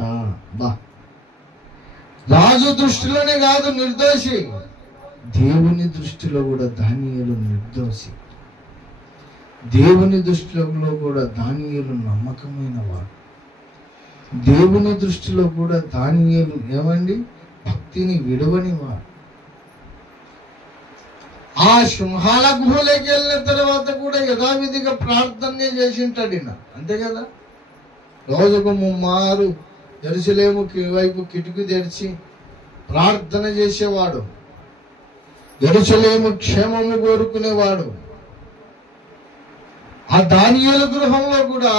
రాజు దృష్టిలోనే కాదు నిర్దోషి, దేవుని దృష్టిలో కూడా దానియేలు నిర్దోషి. దేవుని దృష్టిలో కూడా దానియేలు నమ్మకమైన వాడు. దేవుని దృష్టిలో కూడా దానియేలు ఏమండి భక్తిని విడవని వాడు. ఆ సింహాల గుహలోకి వెళ్ళిన తర్వాత కూడా యథావిధిగా ప్రార్థనే చేసింటాడు ఈయన, అంతే కదా. రోజుకు 3 యెరూషలేముకి వైపు కిటికీ తెరిచి ప్రార్థన చేసేవాడు, యెరూషలేము క్షేమము కోరుకునేవాడు. ఆ దానియేలు గృహంలో కూడా,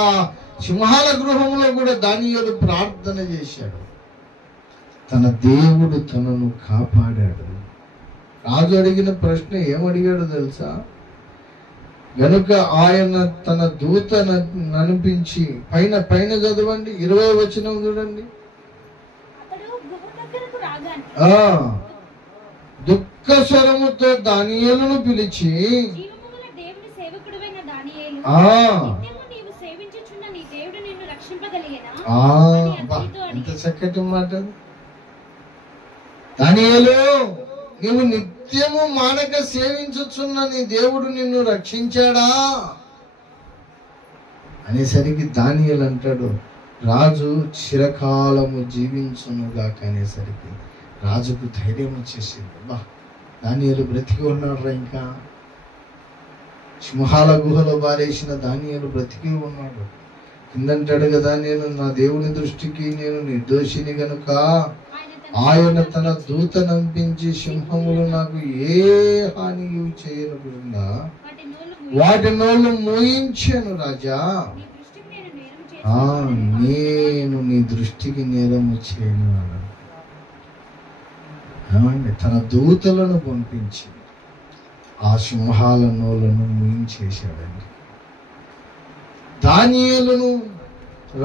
సింహాల గృహంలో కూడా దానియేలు ప్రార్థన చేశాడు. తన దేవుడు తనను కాపాడాడు. రాజు అడిగిన ప్రశ్న ఏమడిగాడు తెలుసా? గనుక ఆయన తన దూతను అనిపించి పైన చదవండి 20వ వచనం చూడండి. దుఃఖ స్వరముతో దానియేలును పిలిచి, ఎంత చక్కటి మాట. దానియేలు, నీవు నిత్యము మానక సేవించుచున్న నీ దేవుడు నిన్ను రక్షించాడా అనేసరికి దానియేలు అంటాడు, రాజు చిరకాలము జీవించునుగాక అనేసరికి రాజుకు ధైర్యం వచ్చేసింది. దానియేలు బ్రతికి ఉన్నాడు. ఇంకా సింహాల గుహలో బారేసిన దానియేలు బ్రతికి ఉన్నాడు. కిందంటాడు కదా, నేను నా దేవుని దృష్టికి నేను నిర్దోషిని గనుక ఆయన తన దూత నంపించి సింహములు నాకు ఏ హాని చేయకుండా వాటి నోళ్ళు మోయించాను రాజా. నేను నీ దృష్టికి నేరము చేయను అన్నాడు. తన దూతలను పంపించి ఆ సింహాల నోలను మూయించేశాడండి. దానియేలును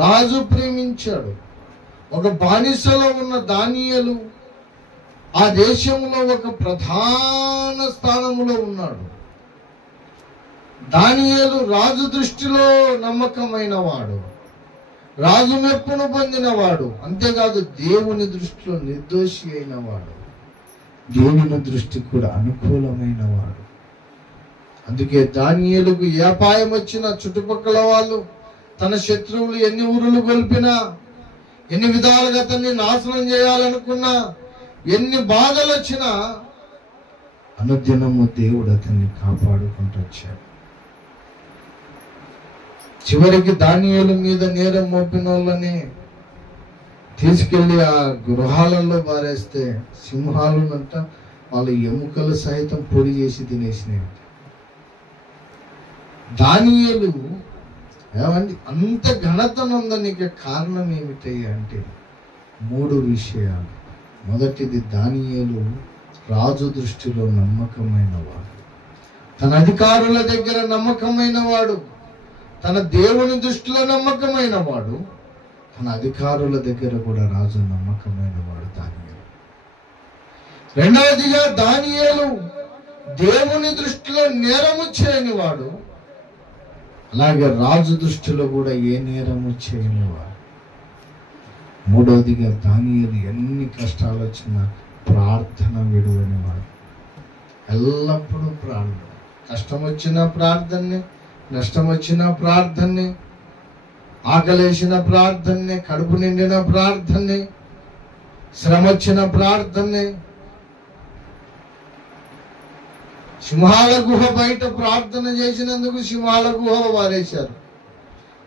రాజు ప్రేమించాడు. ఒక బానిసలో ఉన్న దానియేలు ఆ దేశంలో ఒక ప్రధాన స్థానంలో ఉన్నాడు. దానియేలు రాజు దృష్టిలో నమ్మకమైన వాడు, రాజు మెప్పును పొందినవాడు. అంతేకాదు దేవుని దృష్టిలో నిర్దోషి అయిన వాడు, దేవుని దృష్టికి కూడా అనుకూలమైన వాడు. అందుకే దానియేలుకు ఏ అపాయం వచ్చినా, చుట్టుపక్కల వాళ్ళు తన శత్రువులు ఎన్ని ఊరులు గొల్పినా, ఎన్ని విధాలుగా అతన్ని నాశనం చేయాలనుకున్నా, ఎన్ని బాధలు వచ్చినా అనుదినము దేవుడు అతన్ని కాపాడుకుంటూ వచ్చాడు. చివరికి దానియేలు మీద నేరం మోపిన వాళ్ళని తీసుకెళ్లి ఆ గృహాలలో బారేస్తే సింహాలునంట వాళ్ళ ఎముకలు సైతం పొడి చేసి తినేసినాయి. దానియేలు ఏమండి అంత ఘనతనందనికి కారణం ఏమిటయ్యా అంటే 3 విషయాలు. మొదటిది, దానియేలు రాజు దృష్టిలో నమ్మకమైన వాడు, తన అధికారుల దగ్గర నమ్మకమైన వాడు, తన దేవుని దృష్టిలో నమ్మకమైన వాడు, తన అధికారుల దగ్గర కూడా రాజు నమ్మకమైన వాడు దానియేలు. రెండవదిగా, దానియేలు దేవుని దృష్టిలో నేరము చేయని వాడు, అలాగే రాజు దృష్టిలో కూడా ఏ నేరము చేయని వాడు. మూడవదిగా, దానియేలు ఎన్ని కష్టాలు వచ్చినా ప్రార్థన విడువని వాడు. ఎల్లప్పుడూ ప్రార్థన, కష్టం వచ్చినా ప్రార్థనే, నష్టం వచ్చిన ప్రార్థనే, ఆకలేసిన ప్రార్థనే, కడుపు నిండిన ప్రార్థనే, శ్రమ వచ్చిన ప్రార్థనే. సింహాల గుహ బయట ప్రార్థన చేసినందుకు సింహాల గుహలో వారేశారు.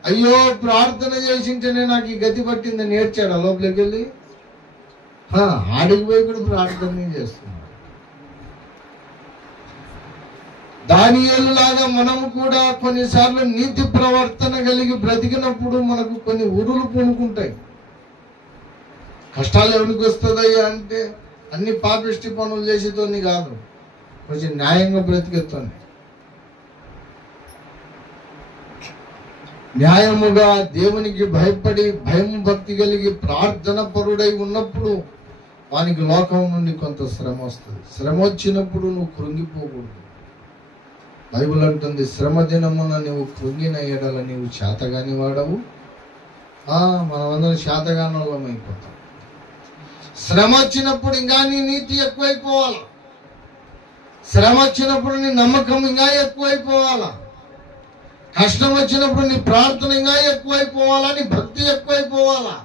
అయ్యో ప్రార్థన చేసింటేనే నాకు ఈ గతి పట్టిందని ఏడ్చాడు. లోపలికి వెళ్ళి ఆడికి పోయి కూడా ప్రార్థన చేస్తున్నాడు. దానియేలు లాగా మనము కూడా కొన్నిసార్లు నీతి ప్రవర్తన కలిగి బ్రతికినప్పుడు మనకు కొన్ని ఉరులు పూనుకుంటాయి. కష్టాలు ఎవరికి వస్తుందయ్యా అంటే అన్ని పాపిష్టి పనులు చేసేతోని కాదు, కొంచెం న్యాయంగా బ్రతికేతోని, న్యాయముగా దేవునికి భయపడి భయం భక్తి కలిగి ప్రార్థన పరుడై ఉన్నప్పుడు వానికి లోకం నుండి కొంత శ్రమ వస్తుంది. శ్రమ వచ్చినప్పుడు నువ్వు కృంగిపోకూడదు. బైబిల్ అంటుంది, శ్రమ దినమున నువ్వు కృంగిన ఎడల నీవు చేతగాని వాడవు. మనమందరం చేతగాని వాళ్ళం అయిపోతాం. శ్రమ వచ్చినప్పుడు ఇంకా నీ నీతి ఎక్కువైపోవాలా, శ్రమ వచ్చినప్పుడు నీ నమ్మకం ఇంకా ఎక్కువైపోవాలా, కష్టం వచ్చినప్పుడు నీ ప్రార్థన ఇంకా ఎక్కువైపోవాలా, నీ భక్తి ఎక్కువైపోవాలా.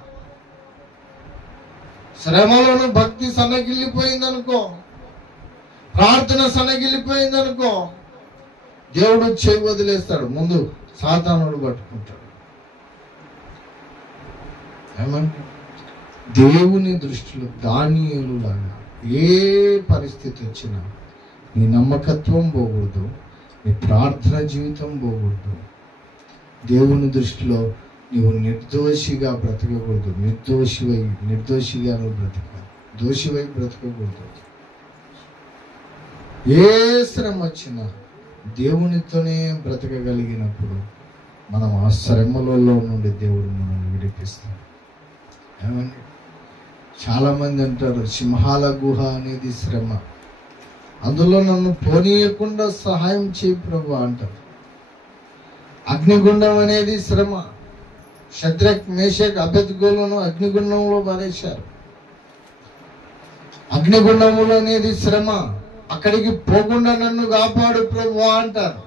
శ్రమలోను భక్తి సన్నగిల్లిపోయిందనుకో, ప్రార్థన సన్నగిల్లిపోయిందనుకో, దేవుడు చేయి వదిలేస్తాడు, ముందు సాతానుడు పట్టుకుంటాడు. ఏమంటే దేవుని దృష్టిలో దానియేలులాగా ఏ పరిస్థితి వచ్చినా నీ నమ్మకత్వం పోకూడదు, నీ ప్రార్థన జీవితం పోకూడదు. దేవుని దృష్టిలో నీవు నిర్దోషిగా బ్రతకకూడదు. నిర్దోషిగా నువ్వు బ్రతకాలి, దోషివై బ్రతకకూడదు. ఏ శ్రమ వచ్చినా దేవునితోనే బ్రతకగలిగినప్పుడు మనం ఆ శ్రమలలో నుండి దేవుడు మనల్ని విడిపిస్తాడు. ఏమండి, చాలా మంది అంటారు సింహాల గుహ అనేది శ్రమ, అందులో నన్ను పోనీయకుండా సహాయం చేయి ప్రభు అంటారు. అగ్నిగుండం అనేది శ్రమ. షద్రక్ మేషక్ అబేద్గోలను అగ్నిగుండంలో పడేశారు. అగ్నిగుండములు అనేది శ్రమ. అక్కడికి పోకుండా నన్ను కాపాడు ప్రభు అంటారు.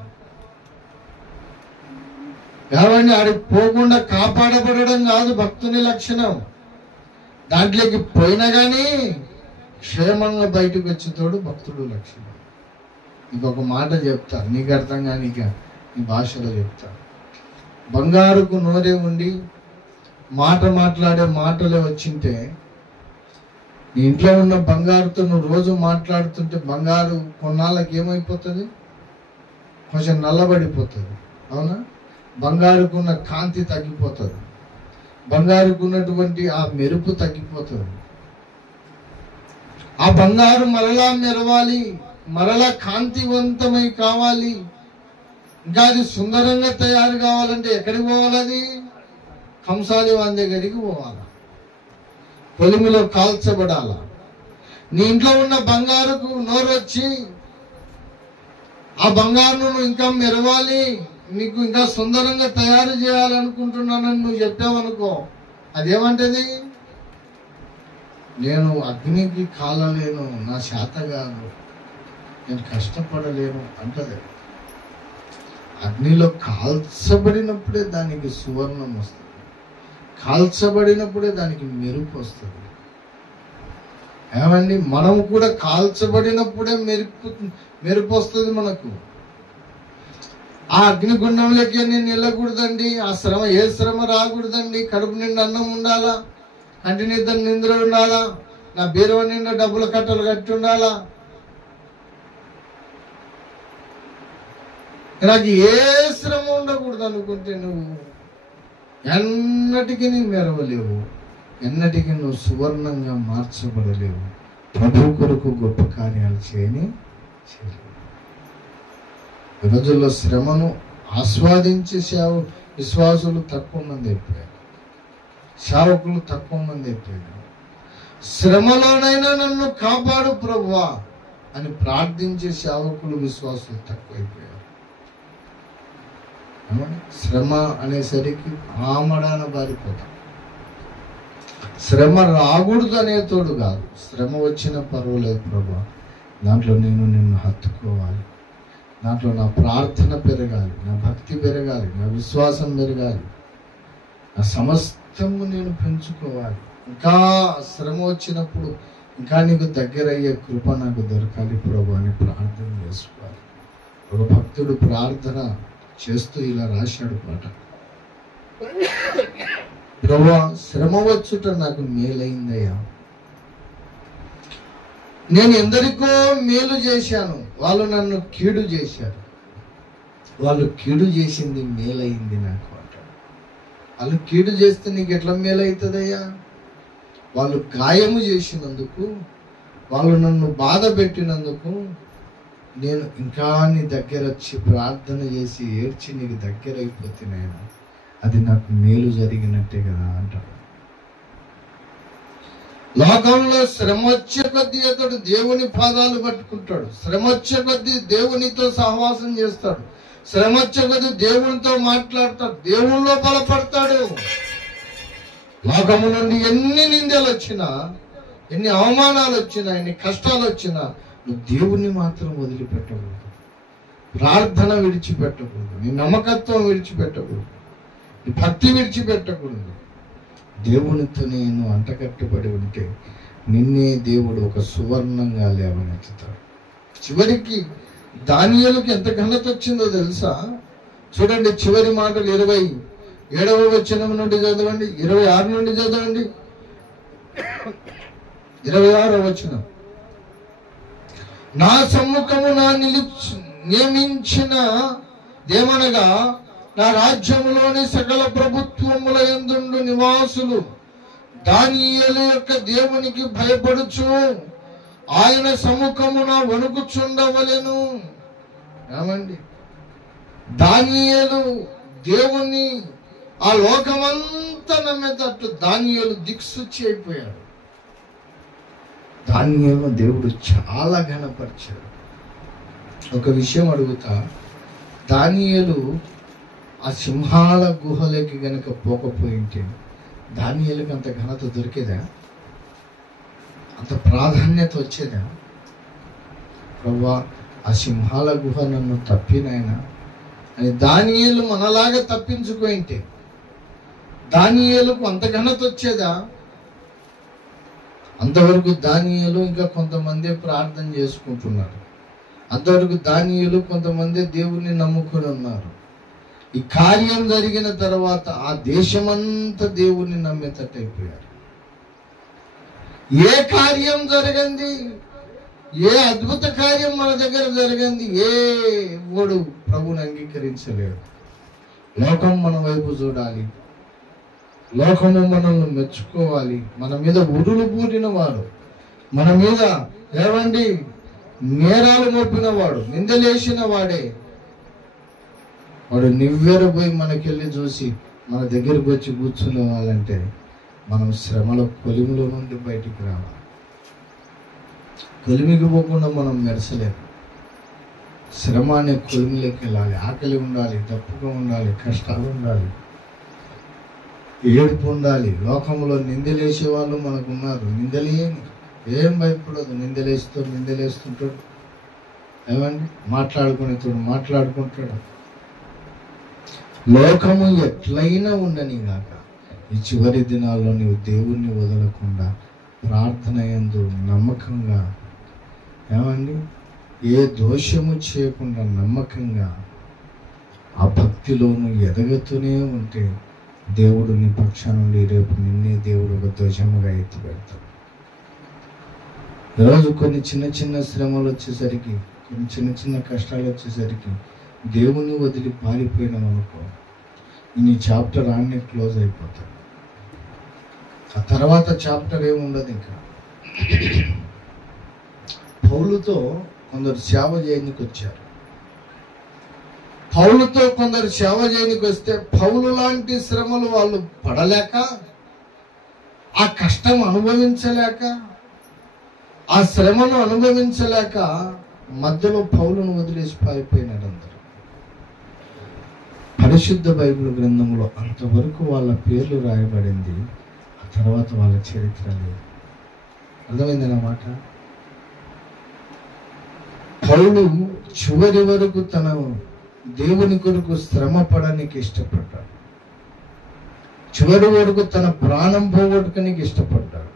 కాబట్టి ఆడికి పోకుండా కాపాడబడడం కాదు భక్తుని లక్షణం. దాంట్లోకి పోయినా కానీ క్షేమంగా బయటకు వచ్చేతోడు భక్తుడు లక్షణం. ఇంకొక మాట చెప్తా, నీకు అర్థం కాని నీ భాషలో చెప్తా. బంగారుకు నోరే ఉండి మాట్లాడే మాటలే వచ్చింటే, నీ ఇంట్లో ఉన్న బంగారుతో నువ్వు రోజు మాట్లాడుతుంటే బంగారు కొన్నాళ్ళకి ఏమైపోతుంది? కొంచెం నల్లబడిపోతుంది. అవునా? బంగారుకున్న కాంతి తగ్గిపోతుంది, బంగారుకున్నటువంటి ఆ మెరుపు తగ్గిపోతుంది. ఆ బంగారు మరలా మెరవాలి, మరలా కాంతివంతమై కావాలి, ఇంకా అది సుందరంగా తయారు కావాలంటే ఎక్కడికి పోవాలి? అది కంసాలి వాని దగ్గరికి పోవాలా, పొలిమిలో కాల్చబడాలా. నీ ఇంట్లో ఉన్న బంగారుకు నోరు వచ్చి ఆ బంగారును ఇంకా మెరవాలి, నీకు ఇంకా సుందరంగా తయారు చేయాలనుకుంటున్నానని నువ్వు చెప్పావనుకో, అదేమంటది? నేను అగ్నికి కాలలేను, నా శాత కాదు, నేను కష్టపడలేను అంటది. అగ్నిలో కాల్చబడినప్పుడే దానికి సువర్ణం వస్తుంది, కాల్చబడినప్పుడే దానికి మెరుపు వస్తుంది. ఏమండి, మనం కూడా కాల్చబడినప్పుడే మెరుపు వస్తుంది మనకు. ఆ అగ్నిగుండంలోకి నేను వెళ్ళకూడదండి, ఆ శ్రమ ఏ శ్రమ రాకూడదండి. కడుపు నిండా అన్నం ఉండాలా, కంటి నిద్ర ఉండాలా, నా బీరువా నిండా డబ్బుల కట్టలు కట్టి ఉండాలా. నాకు ఏ శ్రమ ఉండకూడదు అనుకుంటే నువ్వు ఎన్నటికీ నీ మెరవలేవు, ఎన్నటికీ నువ్వు సువర్ణంగా మార్చబడలేవు, ప్రభు కొరకు గొప్ప కార్యాలు చేయలేవు. ఈ రోజుల్లో శ్రమను ఆస్వాదించే విశ్వాసులు తక్కువ మంది అయిపోయారు, సేవకులు తక్కువ మంది అయిపోయారు. శ్రమలోనైనా నన్ను కాపాడు ప్రభువా అని ప్రార్థించే సేవకులు విశ్వాసులు తక్కువైపోయారు. శ్రమ అనేసరికి ఆమడాన బారిపోతాం. శ్రమ రాకూడదు అనేతోడు కాదు, శ్రమ వచ్చిన పర్వాలేదు ప్రభా, దాంట్లో నేను నిన్ను హత్తుకోవాలి, దాంట్లో నా ప్రార్థన పెరగాలి, నా భక్తి పెరగాలి, నా విశ్వాసం పెరగాలి, నా సమస్తము నేను పెంచుకోవాలి. ఇంకా శ్రమ వచ్చినప్పుడు ఇంకా నీకు దగ్గరయ్యే కృప నాకు దొరకాలి ప్రభు అని ప్రార్థన చేసుకోవాలి. ఒక భక్తుడు ప్రార్థన చేస్తూ ఇలా రాశాడు పాట, ప్రభువా శ్రమ వచ్చుట నాకు మేలైందయ్యా, నేను ఎందరికో మేలు చేశాను, వాళ్ళు నన్ను కీడు చేశారు, వాళ్ళు కీడు చేసింది మేలైంది నాకు అంటాడు. వాళ్ళు కీడు చేస్తే నీకు ఎట్లా మేలవుతుందయ్యా? వాళ్ళు గాయము చేసినందుకు, వాళ్ళు నన్ను బాధ పెట్టినందుకు నేను ఇంకా నీ దగ్గర వచ్చి ప్రార్థన చేసి ఏడ్చి నీకు దగ్గర అయిపోతే నేను అది నాకు మేలు జరిగినట్టే కదా అంటాడు. లోకంలో శ్రమ వచ్చే కొద్దీ అతడు దేవుని పాదాలు పట్టుకుంటాడు, శ్రమ వచ్చే కొద్దీ దేవునితో సహవాసం చేస్తాడు, శ్రమ వచ్చే కొద్దీ దేవునితో మాట్లాడతాడు, దేవునిలో బలపడతాడు. లోకము నుండి ఎన్ని నిందలు వచ్చినా, ఎన్ని అవమానాలు వచ్చినా, ఎన్ని కష్టాలు వచ్చినా నువ్వు దేవుణ్ణి మాత్రం వదిలిపెట్టకూడదు, ప్రార్థన విడిచిపెట్టకూడదు, నీ నమ్మకత్వం విడిచిపెట్టకూడదు, నీ భక్తి విడిచిపెట్టకూడదు. దేవునితో నేను అంటకట్టుబడి ఉంటే నిన్నే దేవుడు ఒక సువర్ణంగా లేవనెత్తుతాడు. చివరికి దానియేలుకి ఎంత ఘనత వచ్చిందో తెలుసా? చూడండి, చివరి మాటలు 27వ వచనం నుండి చదవండి, 26 నుండి చదవండి. 26వ వచనం, నా సమ్ముఖము నా నియమించిన దేమనగా నా రాజ్యములోని సకల ప్రభుత్వముల యందుండు నివాసులు దానియేలు యొక్క దేవునికి భయపడుచు ఆయన సముఖమున వణుకుచుండవలెను. ఏమండి, దానియేలు దేవుణ్ణి, ఆ లోకమంతా నమ్మేటట్టు దానియేలు దిక్సూచి అయిపోయాడు. దానియేలు దేవుడు చాలా ఘనపరిచాడు. ఒక విషయం అడుగుతా, దానియేలు ఆ సింహాల గుహలోకి గనక పోకపోయింటే దానియేలుకి అంత ఘనత దొరికేదా? అంత ప్రాధాన్యత వచ్చేదా? ప్రభువా, ఆ సింహాల గుహ నన్ను తప్పినాయనా అని దానియేలు మనలాగా తప్పించుకోయింటే దానియేలుకు అంత ఘనత వచ్చేదా? అంతవరకు దానియేలు ఇంకా కొంతమంది ప్రార్థన చేసుకుంటున్నారు, అంతవరకు దానియేలు కొంతమంది దేవుణ్ణి నమ్ముకొని ఉన్నారు. ఈ కార్యం జరిగిన తర్వాత ఆ దేశమంతా దేవుణ్ణి నమ్మేటట్టు అయిపోయారు. ఏ కార్యం జరిగింది, ఏ అద్భుత కార్యం మన దగ్గర జరిగింది, ఓడు ప్రభుని అంగీకరించలేడు. లోకం మన వైపు చూడాలి, లోకము మనల్ని మెచ్చుకోవాలి, మన మీద ఉరులు పూరిన వాడు, మన మీద ఏమండి నేరాలు మోపిన వాడు, నిందలేసిన వాడే, వాడు నివ్వెరపోయి మనకెళ్ళి చూసి మన దగ్గరకు వచ్చి కూర్చునే వాళ్ళంటే మనం శ్రమల కొలిమిలో నుండి బయటికి రావాలి. కొలిమికి పోకుండా మనం మెరసలేము. శ్రమ అనే కొలిమిలోకి వెళ్ళాలి. ఆకలి ఉండాలి, దప్పుగా ఉండాలి, కష్టాలు ఉండాలి, ఏడుపు ఉండాలి. లోకంలో నిందలేసే వాళ్ళు మనకు ఉన్నారు. నిందలేని ఏం భయపడదు, నిందలేస్తుంటాడు. ఏమండి, మాట్లాడుకుంటాడు. లోకము ఎట్లయినా ఉండని గాక ఈ చివరి దినాల్లో నీవు దేవుణ్ణి వదలకుండా ప్రార్థన యందు నమ్మకంగా, ఏమండి, ఏ దోషము చేయకుండా నమ్మకంగా ఆ భక్తిలోను ఎదగతూనే ఉంటే దేవుడు నీ పక్షాన నుండి రేపు నిన్నే దేవుడు ఒక ధ్వజముగా ఎత్తి పెడతాడు. ఈరోజు కొన్ని చిన్న శ్రమలు వచ్చేసరికి, కొన్ని చిన్న కష్టాలు వచ్చేసరికి దేవుని వదిలి పారిపోయినాం అనుకో, నీ చాప్టర్ ఆన్నే క్లోజ్ అయిపోతాడు. ఆ తర్వాత చాప్టర్ ఏముండదు. ఇంకా పౌలుతో కొందరు సేవ చేయడానికి వచ్చారు. పౌలుతో కొందరు సేవ చేయడానికి వస్తే పౌలు లాంటి శ్రమలు వాళ్ళు పడలేక, ఆ కష్టం అనుభవించలేక, ఆ శ్రమను అనుభవించలేక మధ్యలో పౌలును వదిలేసి పారిపోయినాడు అందరూ. పరిశుద్ధ బైబిల్ గ్రంథంలో అంతవరకు వాళ్ళ పేర్లు రాయబడింది, ఆ తర్వాత వాళ్ళ చరిత్ర లేదు. అర్థమైందన్నమాట. పౌలు చివరి వరకు తన దేవుని కొరకు శ్రమ పడడానికి ఇష్టపడ్డాడు. చివరి వరకు తన ప్రాణం పోగొట్టుకునికి ఇష్టపడ్డాడు.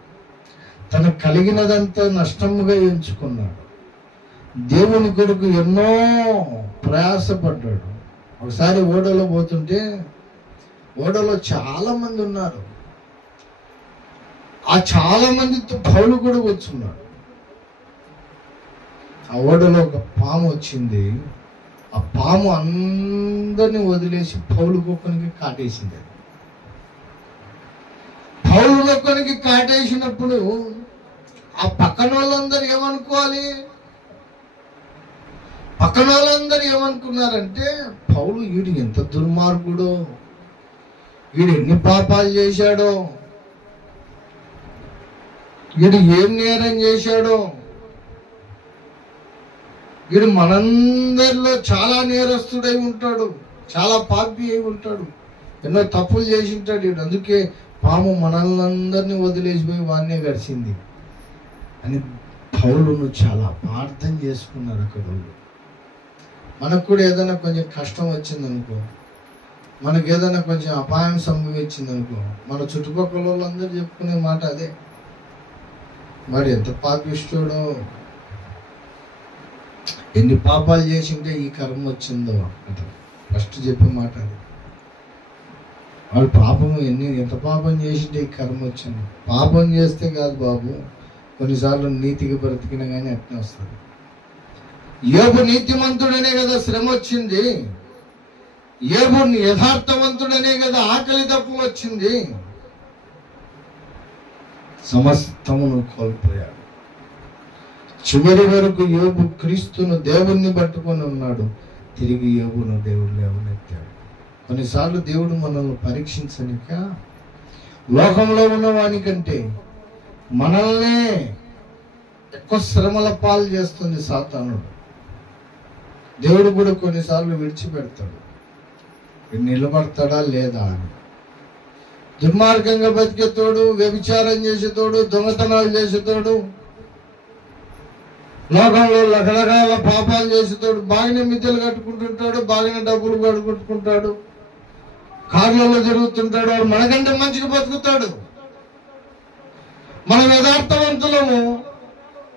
తనకు కలిగినదంతా నష్టముగా ఎంచుకున్నాడు. దేవుని కొరకు ఎన్నో ప్రయాసపడ్డాడు. ఒకసారి ఓడలో పోతుంటే, ఓడలో చాలా మంది ఉన్నారు. ఆ చాలా మందితో పౌలు కూడా వచ్చున్నాడు. ఆ ఓడలో ఒక పాము వచ్చింది. ఆ పాము అందరిని వదిలేసి పౌలు కుక్కనికి కాటేసింది. పౌలు ఒక్కొక్కరికి కాటేసినప్పుడు ఆ పక్కన వాళ్ళందరూ ఏమనుకోవాలి? పక్కన వాళ్ళందరూ ఏమనుకున్నారంటే, పౌలు వీడు ఎంత దుర్మార్గుడో, వీడు ఎన్ని పాపాలు చేశాడో, వీడు ఏం నేరం చేశాడో, వీడు మనందరిలో చాలా నేరస్తుడై ఉంటాడు, చాలా పాపి అయి ఉంటాడు, ఎన్నో తప్పులు చేసి ఉంటాడు వీడు, అందుకే పాము మనల్ని వదిలేసిపోయి వాడినే గడిచింది అని పౌలును చాలా ప్రార్థన చేసుకున్నారు అక్కడ. మనకు కూడా ఏదైనా కొంచెం కష్టం వచ్చిందనుకో, మనకు ఏదైనా కొంచెం అపాయం సంభవించిందనుకో, మన చుట్టుపక్కల వాళ్ళందరూ చెప్పుకునే మాట అదే, మరి ఎంత పాపిష్టోడో, ఎన్ని పాపాలు చేసింటే ఈ కర్మ వచ్చిందో అంట. ఫస్ట్ చెప్పే మాట అది. వాడు పాపము ఎంత పాపం చేసింటే ఈ కర్మ వచ్చింది. పాపం చేస్తే కాదు బాబు, కొన్నిసార్లు నీతిగా బ్రతికినా కానీ అట్నే వస్తుంది. యోబు నీతిమంతుడనే కదా శ్రమ వచ్చింది, యోబు యథార్థవంతుడనే కదా ఆకలి తప్పు వచ్చింది. సమస్తమును కోల్పోయాడు. చివరి వరకు యోబు క్రీస్తును దేవుణ్ణి పట్టుకొని ఉన్నాడు. తిరిగి యోబును దేవుడు లేవనెత్తాడు. కొన్నిసార్లు దేవుడు మనల్ని పరీక్షించనిక లోకంలో ఉన్న వానికంటే మనల్నే ఎక్కువ శ్రమల పాలు చేస్తుంది సాతానుడు. దేవుడు కూడా కొన్నిసార్లు విడిచిపెడతాడు, నిలబడతాడా లేదా అని. దుర్మార్గంగా బతికేతోడు, వ్యభిచారం చేసేతోడు, దొంగతనాలు చేసేతోడు, లోకంలో రకరకాల పాపాలు చేసేతోడు బాగానే మిద్దెలు కట్టుకుంటుంటాడు, బాగానే డబ్బులు కట్టుకుంటాడు, కార్లలో తిరుగుతుంటాడు, వాడు మనకంటే మంచిగా బతుకుతాడు. మనం యథార్థవంతులము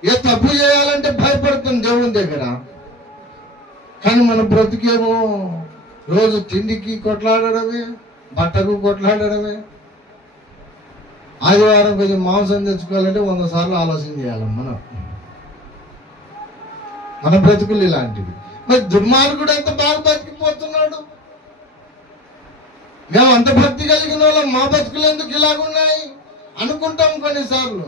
ఏ తప్పు చేయాలంటే భయపడుతుంది దేవుని దగ్గర. కానీ మన బ్రతికేమో రోజు తిండికి కొట్లాడడమే, బట్టకు కొట్లాడడమే. ఆదివారం కొంచెం మాంసం తెచ్చుకోవాలంటే 100 సార్లు ఆలోచన చేయాలి. మన బ్రతుకులు ఇలాంటివి. మరి దుర్మార్గుడు ఎంత బాగా బతికిపోతున్నాడు. మేము అంత భక్తి కలిగిన వాళ్ళం, మా బతుకులు ఎందుకు ఇలాగున్నాయి అనుకుంటాం కొన్నిసార్లు.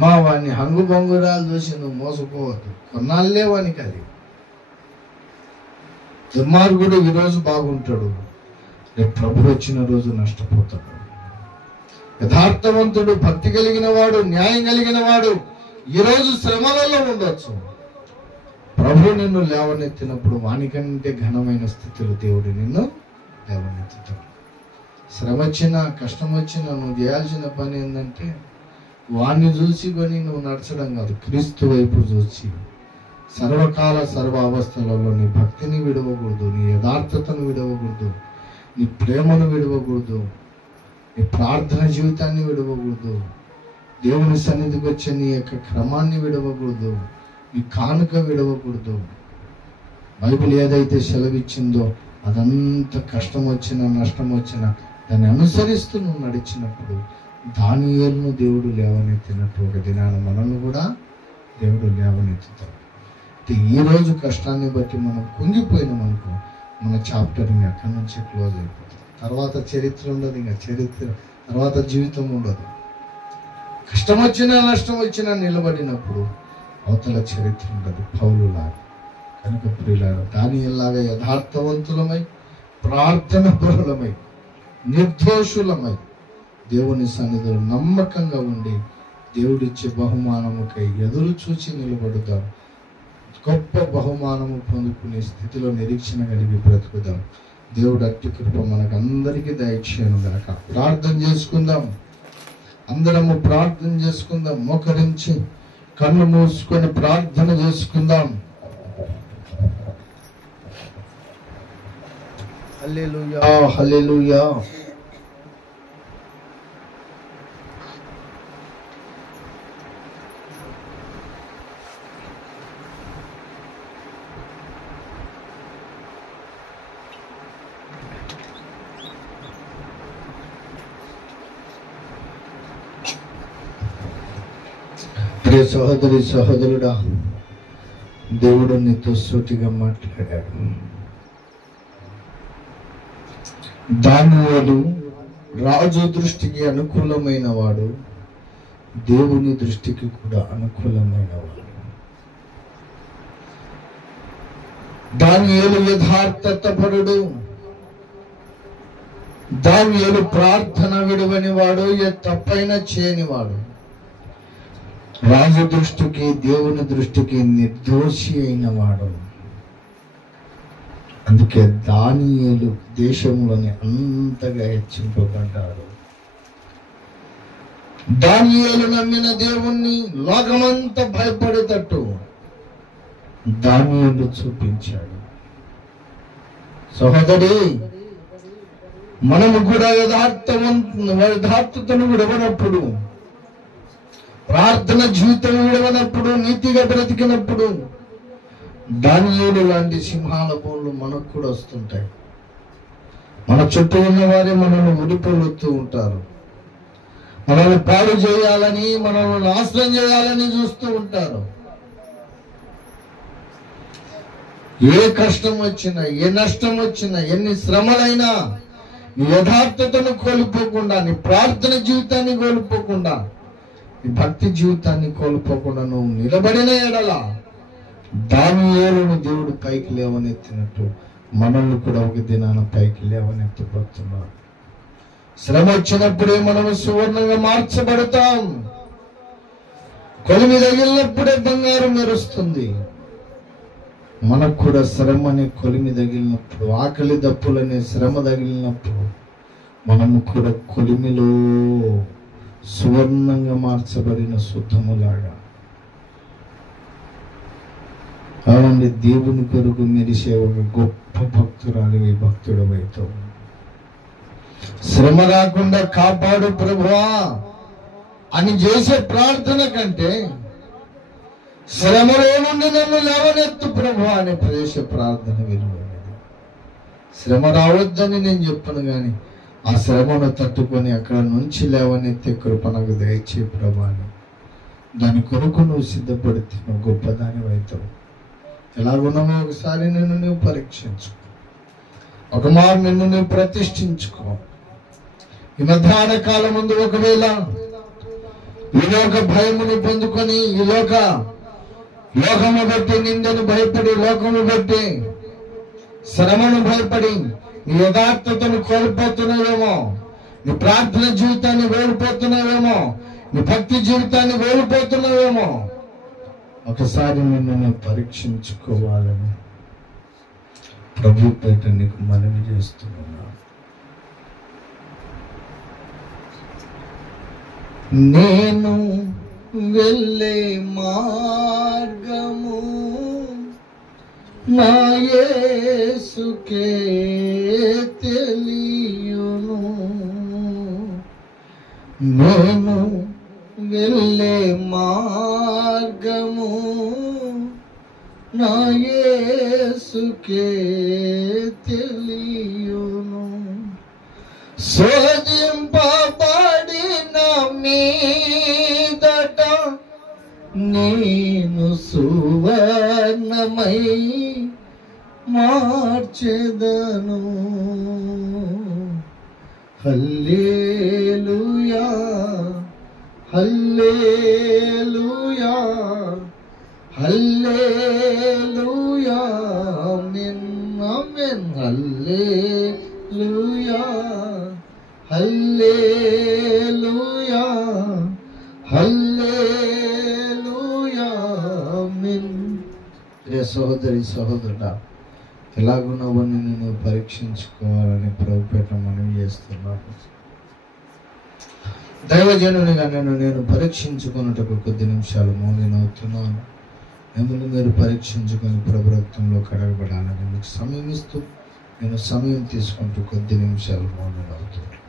మా వాడిని హంగు బొంగురాలు చూసి నువ్వు మోసపోవద్దు, కొన్నాళ్ళే వానికి అది. దుర్మార్గుడు ఈరోజు బాగుంటాడు, రేపు ప్రభు వచ్చిన రోజు నష్టపోతాడు. యథార్థవంతుడు, భక్తి కలిగిన వాడు, న్యాయం కలిగిన వాడు ఈరోజు శ్రమలలో ఉండొచ్చు. ప్రభు నిన్ను లేవనెత్తినప్పుడు వానికంటే ఘనమైన స్థితిలో దేవుడు నిన్ను లేవనెత్తుతాడు. శ్రమ వచ్చినా కష్టం వచ్చినా నువ్వు చేయాల్సిన పని ఏంటంటే వాణ్ణి చూసి కొని నువ్వు నడచడం కాదు, క్రీస్తు వైపు చూసి సర్వకాల సర్వ అవస్థలలో నీ భక్తిని విడవకూడదు, నీ యథార్థతను విడవకూడదు, నీ ప్రేమను విడవకూడదు, నీ ప్రార్థన జీవితాన్ని విడవకూడదు, దేవుని సన్నిధికి వచ్చే నీ యొక్క క్రమాన్ని విడవకూడదు, నీ కానుక విడవకూడదు. బైబిల్ ఏదైతే సెలవిచ్చిందో అదంతా కష్టం వచ్చినా నష్టం వచ్చినా దాన్ని అనుసరిస్తూ నువ్వు నడిచినప్పుడు దానియేలును దేవుడు లేవనెత్తినట్టు ఒక దినాన మనల్ని కూడా దేవుడు లేవనెత్తుతాడు. ఈ రోజు కష్టాన్ని బట్టి మనం కుంగిపోయినాం అనుకో, మన చాప్టర్ ఇంకా అక్కడి నుంచి క్లోజ్ అయిపోతుంది. తర్వాత చరిత్ర ఉండదు, ఇంకా చరిత్ర తర్వాత జీవితం ఉండదు. కష్టం వచ్చినా నష్టం వచ్చినా నిలబడినప్పుడు అవతల చరిత్ర ఉండదు. పౌలులాగా కనుక ప్రియులారా, దానియేలులాగా యథార్థవంతులమై, ప్రార్థన పరులమై, నిర్దోషులమై దేవుని సన్నిధిలో నమ్మకంగా ఉండి దేవుడిచ్చే బహుమానముకై ఎదురు చూచి నిలబడుదాం. గొప్ప బహుమానము పొందుకునే స్థితిలో నిరీక్షణ కలిగి బ్రతుకుదాం. దేవుడు అట్టి కృప మనకు అందరికీ దయచేయను గాక. ప్రార్థన చేసుకుందాం, అందరము ప్రార్థన చేసుకుందాం. మోకరించి కన్ను మూసుకొని ప్రార్థన చేసుకుందాం. హల్లెలూయా, హల్లెలూయా. ప్రియ సహోదరి సహోదరుడా, దేవుడు నీతో సూటిగా మాట్లాడాడు. దానియేలు రాజు దృష్టికి అనుకూలమైన వాడు, దేవుని దృష్టికి కూడా అనుకూలమైన వాడు. దానియేలు యథార్థతపరుడు, దానియేలు ప్రార్థన విడువని వాడు, ఏ తప్పైనా చేయని వాడు. రాజు దృష్టికి దేవుని దృష్టికి నిర్దోషి అయిన వాడు. అందుకే దానియేలు దేశంలోని అంతగా హెచ్చింపబడ్డాడు. దానియేలు నమ్మిన దేవుణ్ణి లోకమంతా భయపడేటట్టు దానియేలు చూపించాడు. సహోదరి, మనము కూడా యథార్థతను విడవనప్పుడు, ప్రార్థన జీవితం విడవనప్పుడు, నీతిగా బ్రతికినప్పుడు దానియేలు లాంటి సింహాల బోన్లు మనకు కూడా వస్తుంటాయి. మన చుట్టూ ఉన్న వారే మనల్ని ఉడిపొలుతూ ఉంటారు. మనల్ని పాడు చేయాలని, మనల్ని నాశనం చేయాలని చూస్తూ ఉంటారు. ఏ కష్టం వచ్చినా, ఏ నష్టం వచ్చినా, ఎన్ని శ్రమలైనా నీ యథార్థతను కోల్పోకుండా, నీ ప్రార్థన జీవితాన్ని కోల్పోకుండా, నీ భక్తి జీవితాన్ని కోల్పోకుండా నువ్వు నిలబడిన ఎడల దానియేలును దేవుడు పైకి లేవనెత్తినట్టు మనల్ని కూడా ఒక దినాన పైకి లేవనెత్తబోతున్నాడు. శ్రమ వచ్చినప్పుడే మనము సువర్ణంగా మార్చబడతాం. కొలిమి తగిలినప్పుడే బంగారం మెరుస్తుంది. మనకు కూడా శ్రమ అనే కొలిమి తగిలినప్పుడు, ఆకలి దప్పులనే శ్రమ తగిలినప్పుడు మనము కూడా కొలిమిలో సువర్ణంగా మార్చబడిన శుద్ధములాగా, అలాంటి దేవుని కొరకు మెరిసే ఒక గొప్ప భక్తురాలి, భక్తుడవైతావు. శ్రమ రాకుండా కాపాడు ప్రభువా అని చేసే ప్రార్థన కంటే శ్రమలో నుండి నన్ను లేవనెత్తు ప్రభువా అనే ప్రదేశ ప్రార్థన విలువైనది. శ్రమ రావద్దని నేను చెప్పను, కానీ ఆ శ్రమను తట్టుకొని అక్కడ నుంచి లేవనెత్తే కృప నాకు దయచే ప్రభా అని దాని కొరకు నువ్వు సిద్ధపడితే నువ్వు గొప్పదాని అవుతావు. ఎలాగున్నామో ఒకసారి నిన్ను నువ్వు పరీక్షించుకో, ఒక మారు నిన్ను నువ్వు ప్రతిష్ఠించుకో. ఈ మధ్యాహ్న కాలం ముందు ఒకవేళ ఈ లోక భయముని పొందుకొని, ఈ లోకము బట్టి నిందను భయపడి, లోకము బట్టి శ్రమను భయపడి నీ యథార్థతను కోల్పోతున్నావేమో, నీ ప్రార్థన జీవితాన్ని కోల్పోతున్నావేమో, నీ భక్తి జీవితాన్ని కోల్పోతున్నావేమో. ఒకసారి నిన్ను పరీక్షించుకోవాలని ప్రభు పేట నీకు మనవి చేస్తున్నా. నేను వెళ్ళే మార్గము నా యేసుకే తెలియును. నేను వెళ్ళే మార్గము నా యేసుకే తెలియును. శోధింపబడిన మీదట నేను సువర్ణమై మార్చెదను. హల్లెలూయా హల్లెలూయా హల్లెలూయా ఆమేన్ ఆమేన్. హల్లెలూయా హల్లెలూయా హల్లెలూయా ఆమేన్. ప్రియ సహోదరి సహోదరుడా, ఎలాగున్నావో నిన్ను నువ్వు పరీక్షించుకోవాలని ప్రభుపేట మనవి చేస్తున్నాను. దైవజనునిగా నేను పరీక్షించుకున్నట్టుకు కొద్ది నిమిషాలు మౌనమవుతున్నాను. మిమ్మల్ని మీరు పరీక్షించుకొని ప్రభు రక్తంలో కడగబడాలని మీకు సమయం ఇస్తూ నేను సమయం తీసుకుంటూ కొద్ది నిమిషాలు మౌనమవుతున్నాను.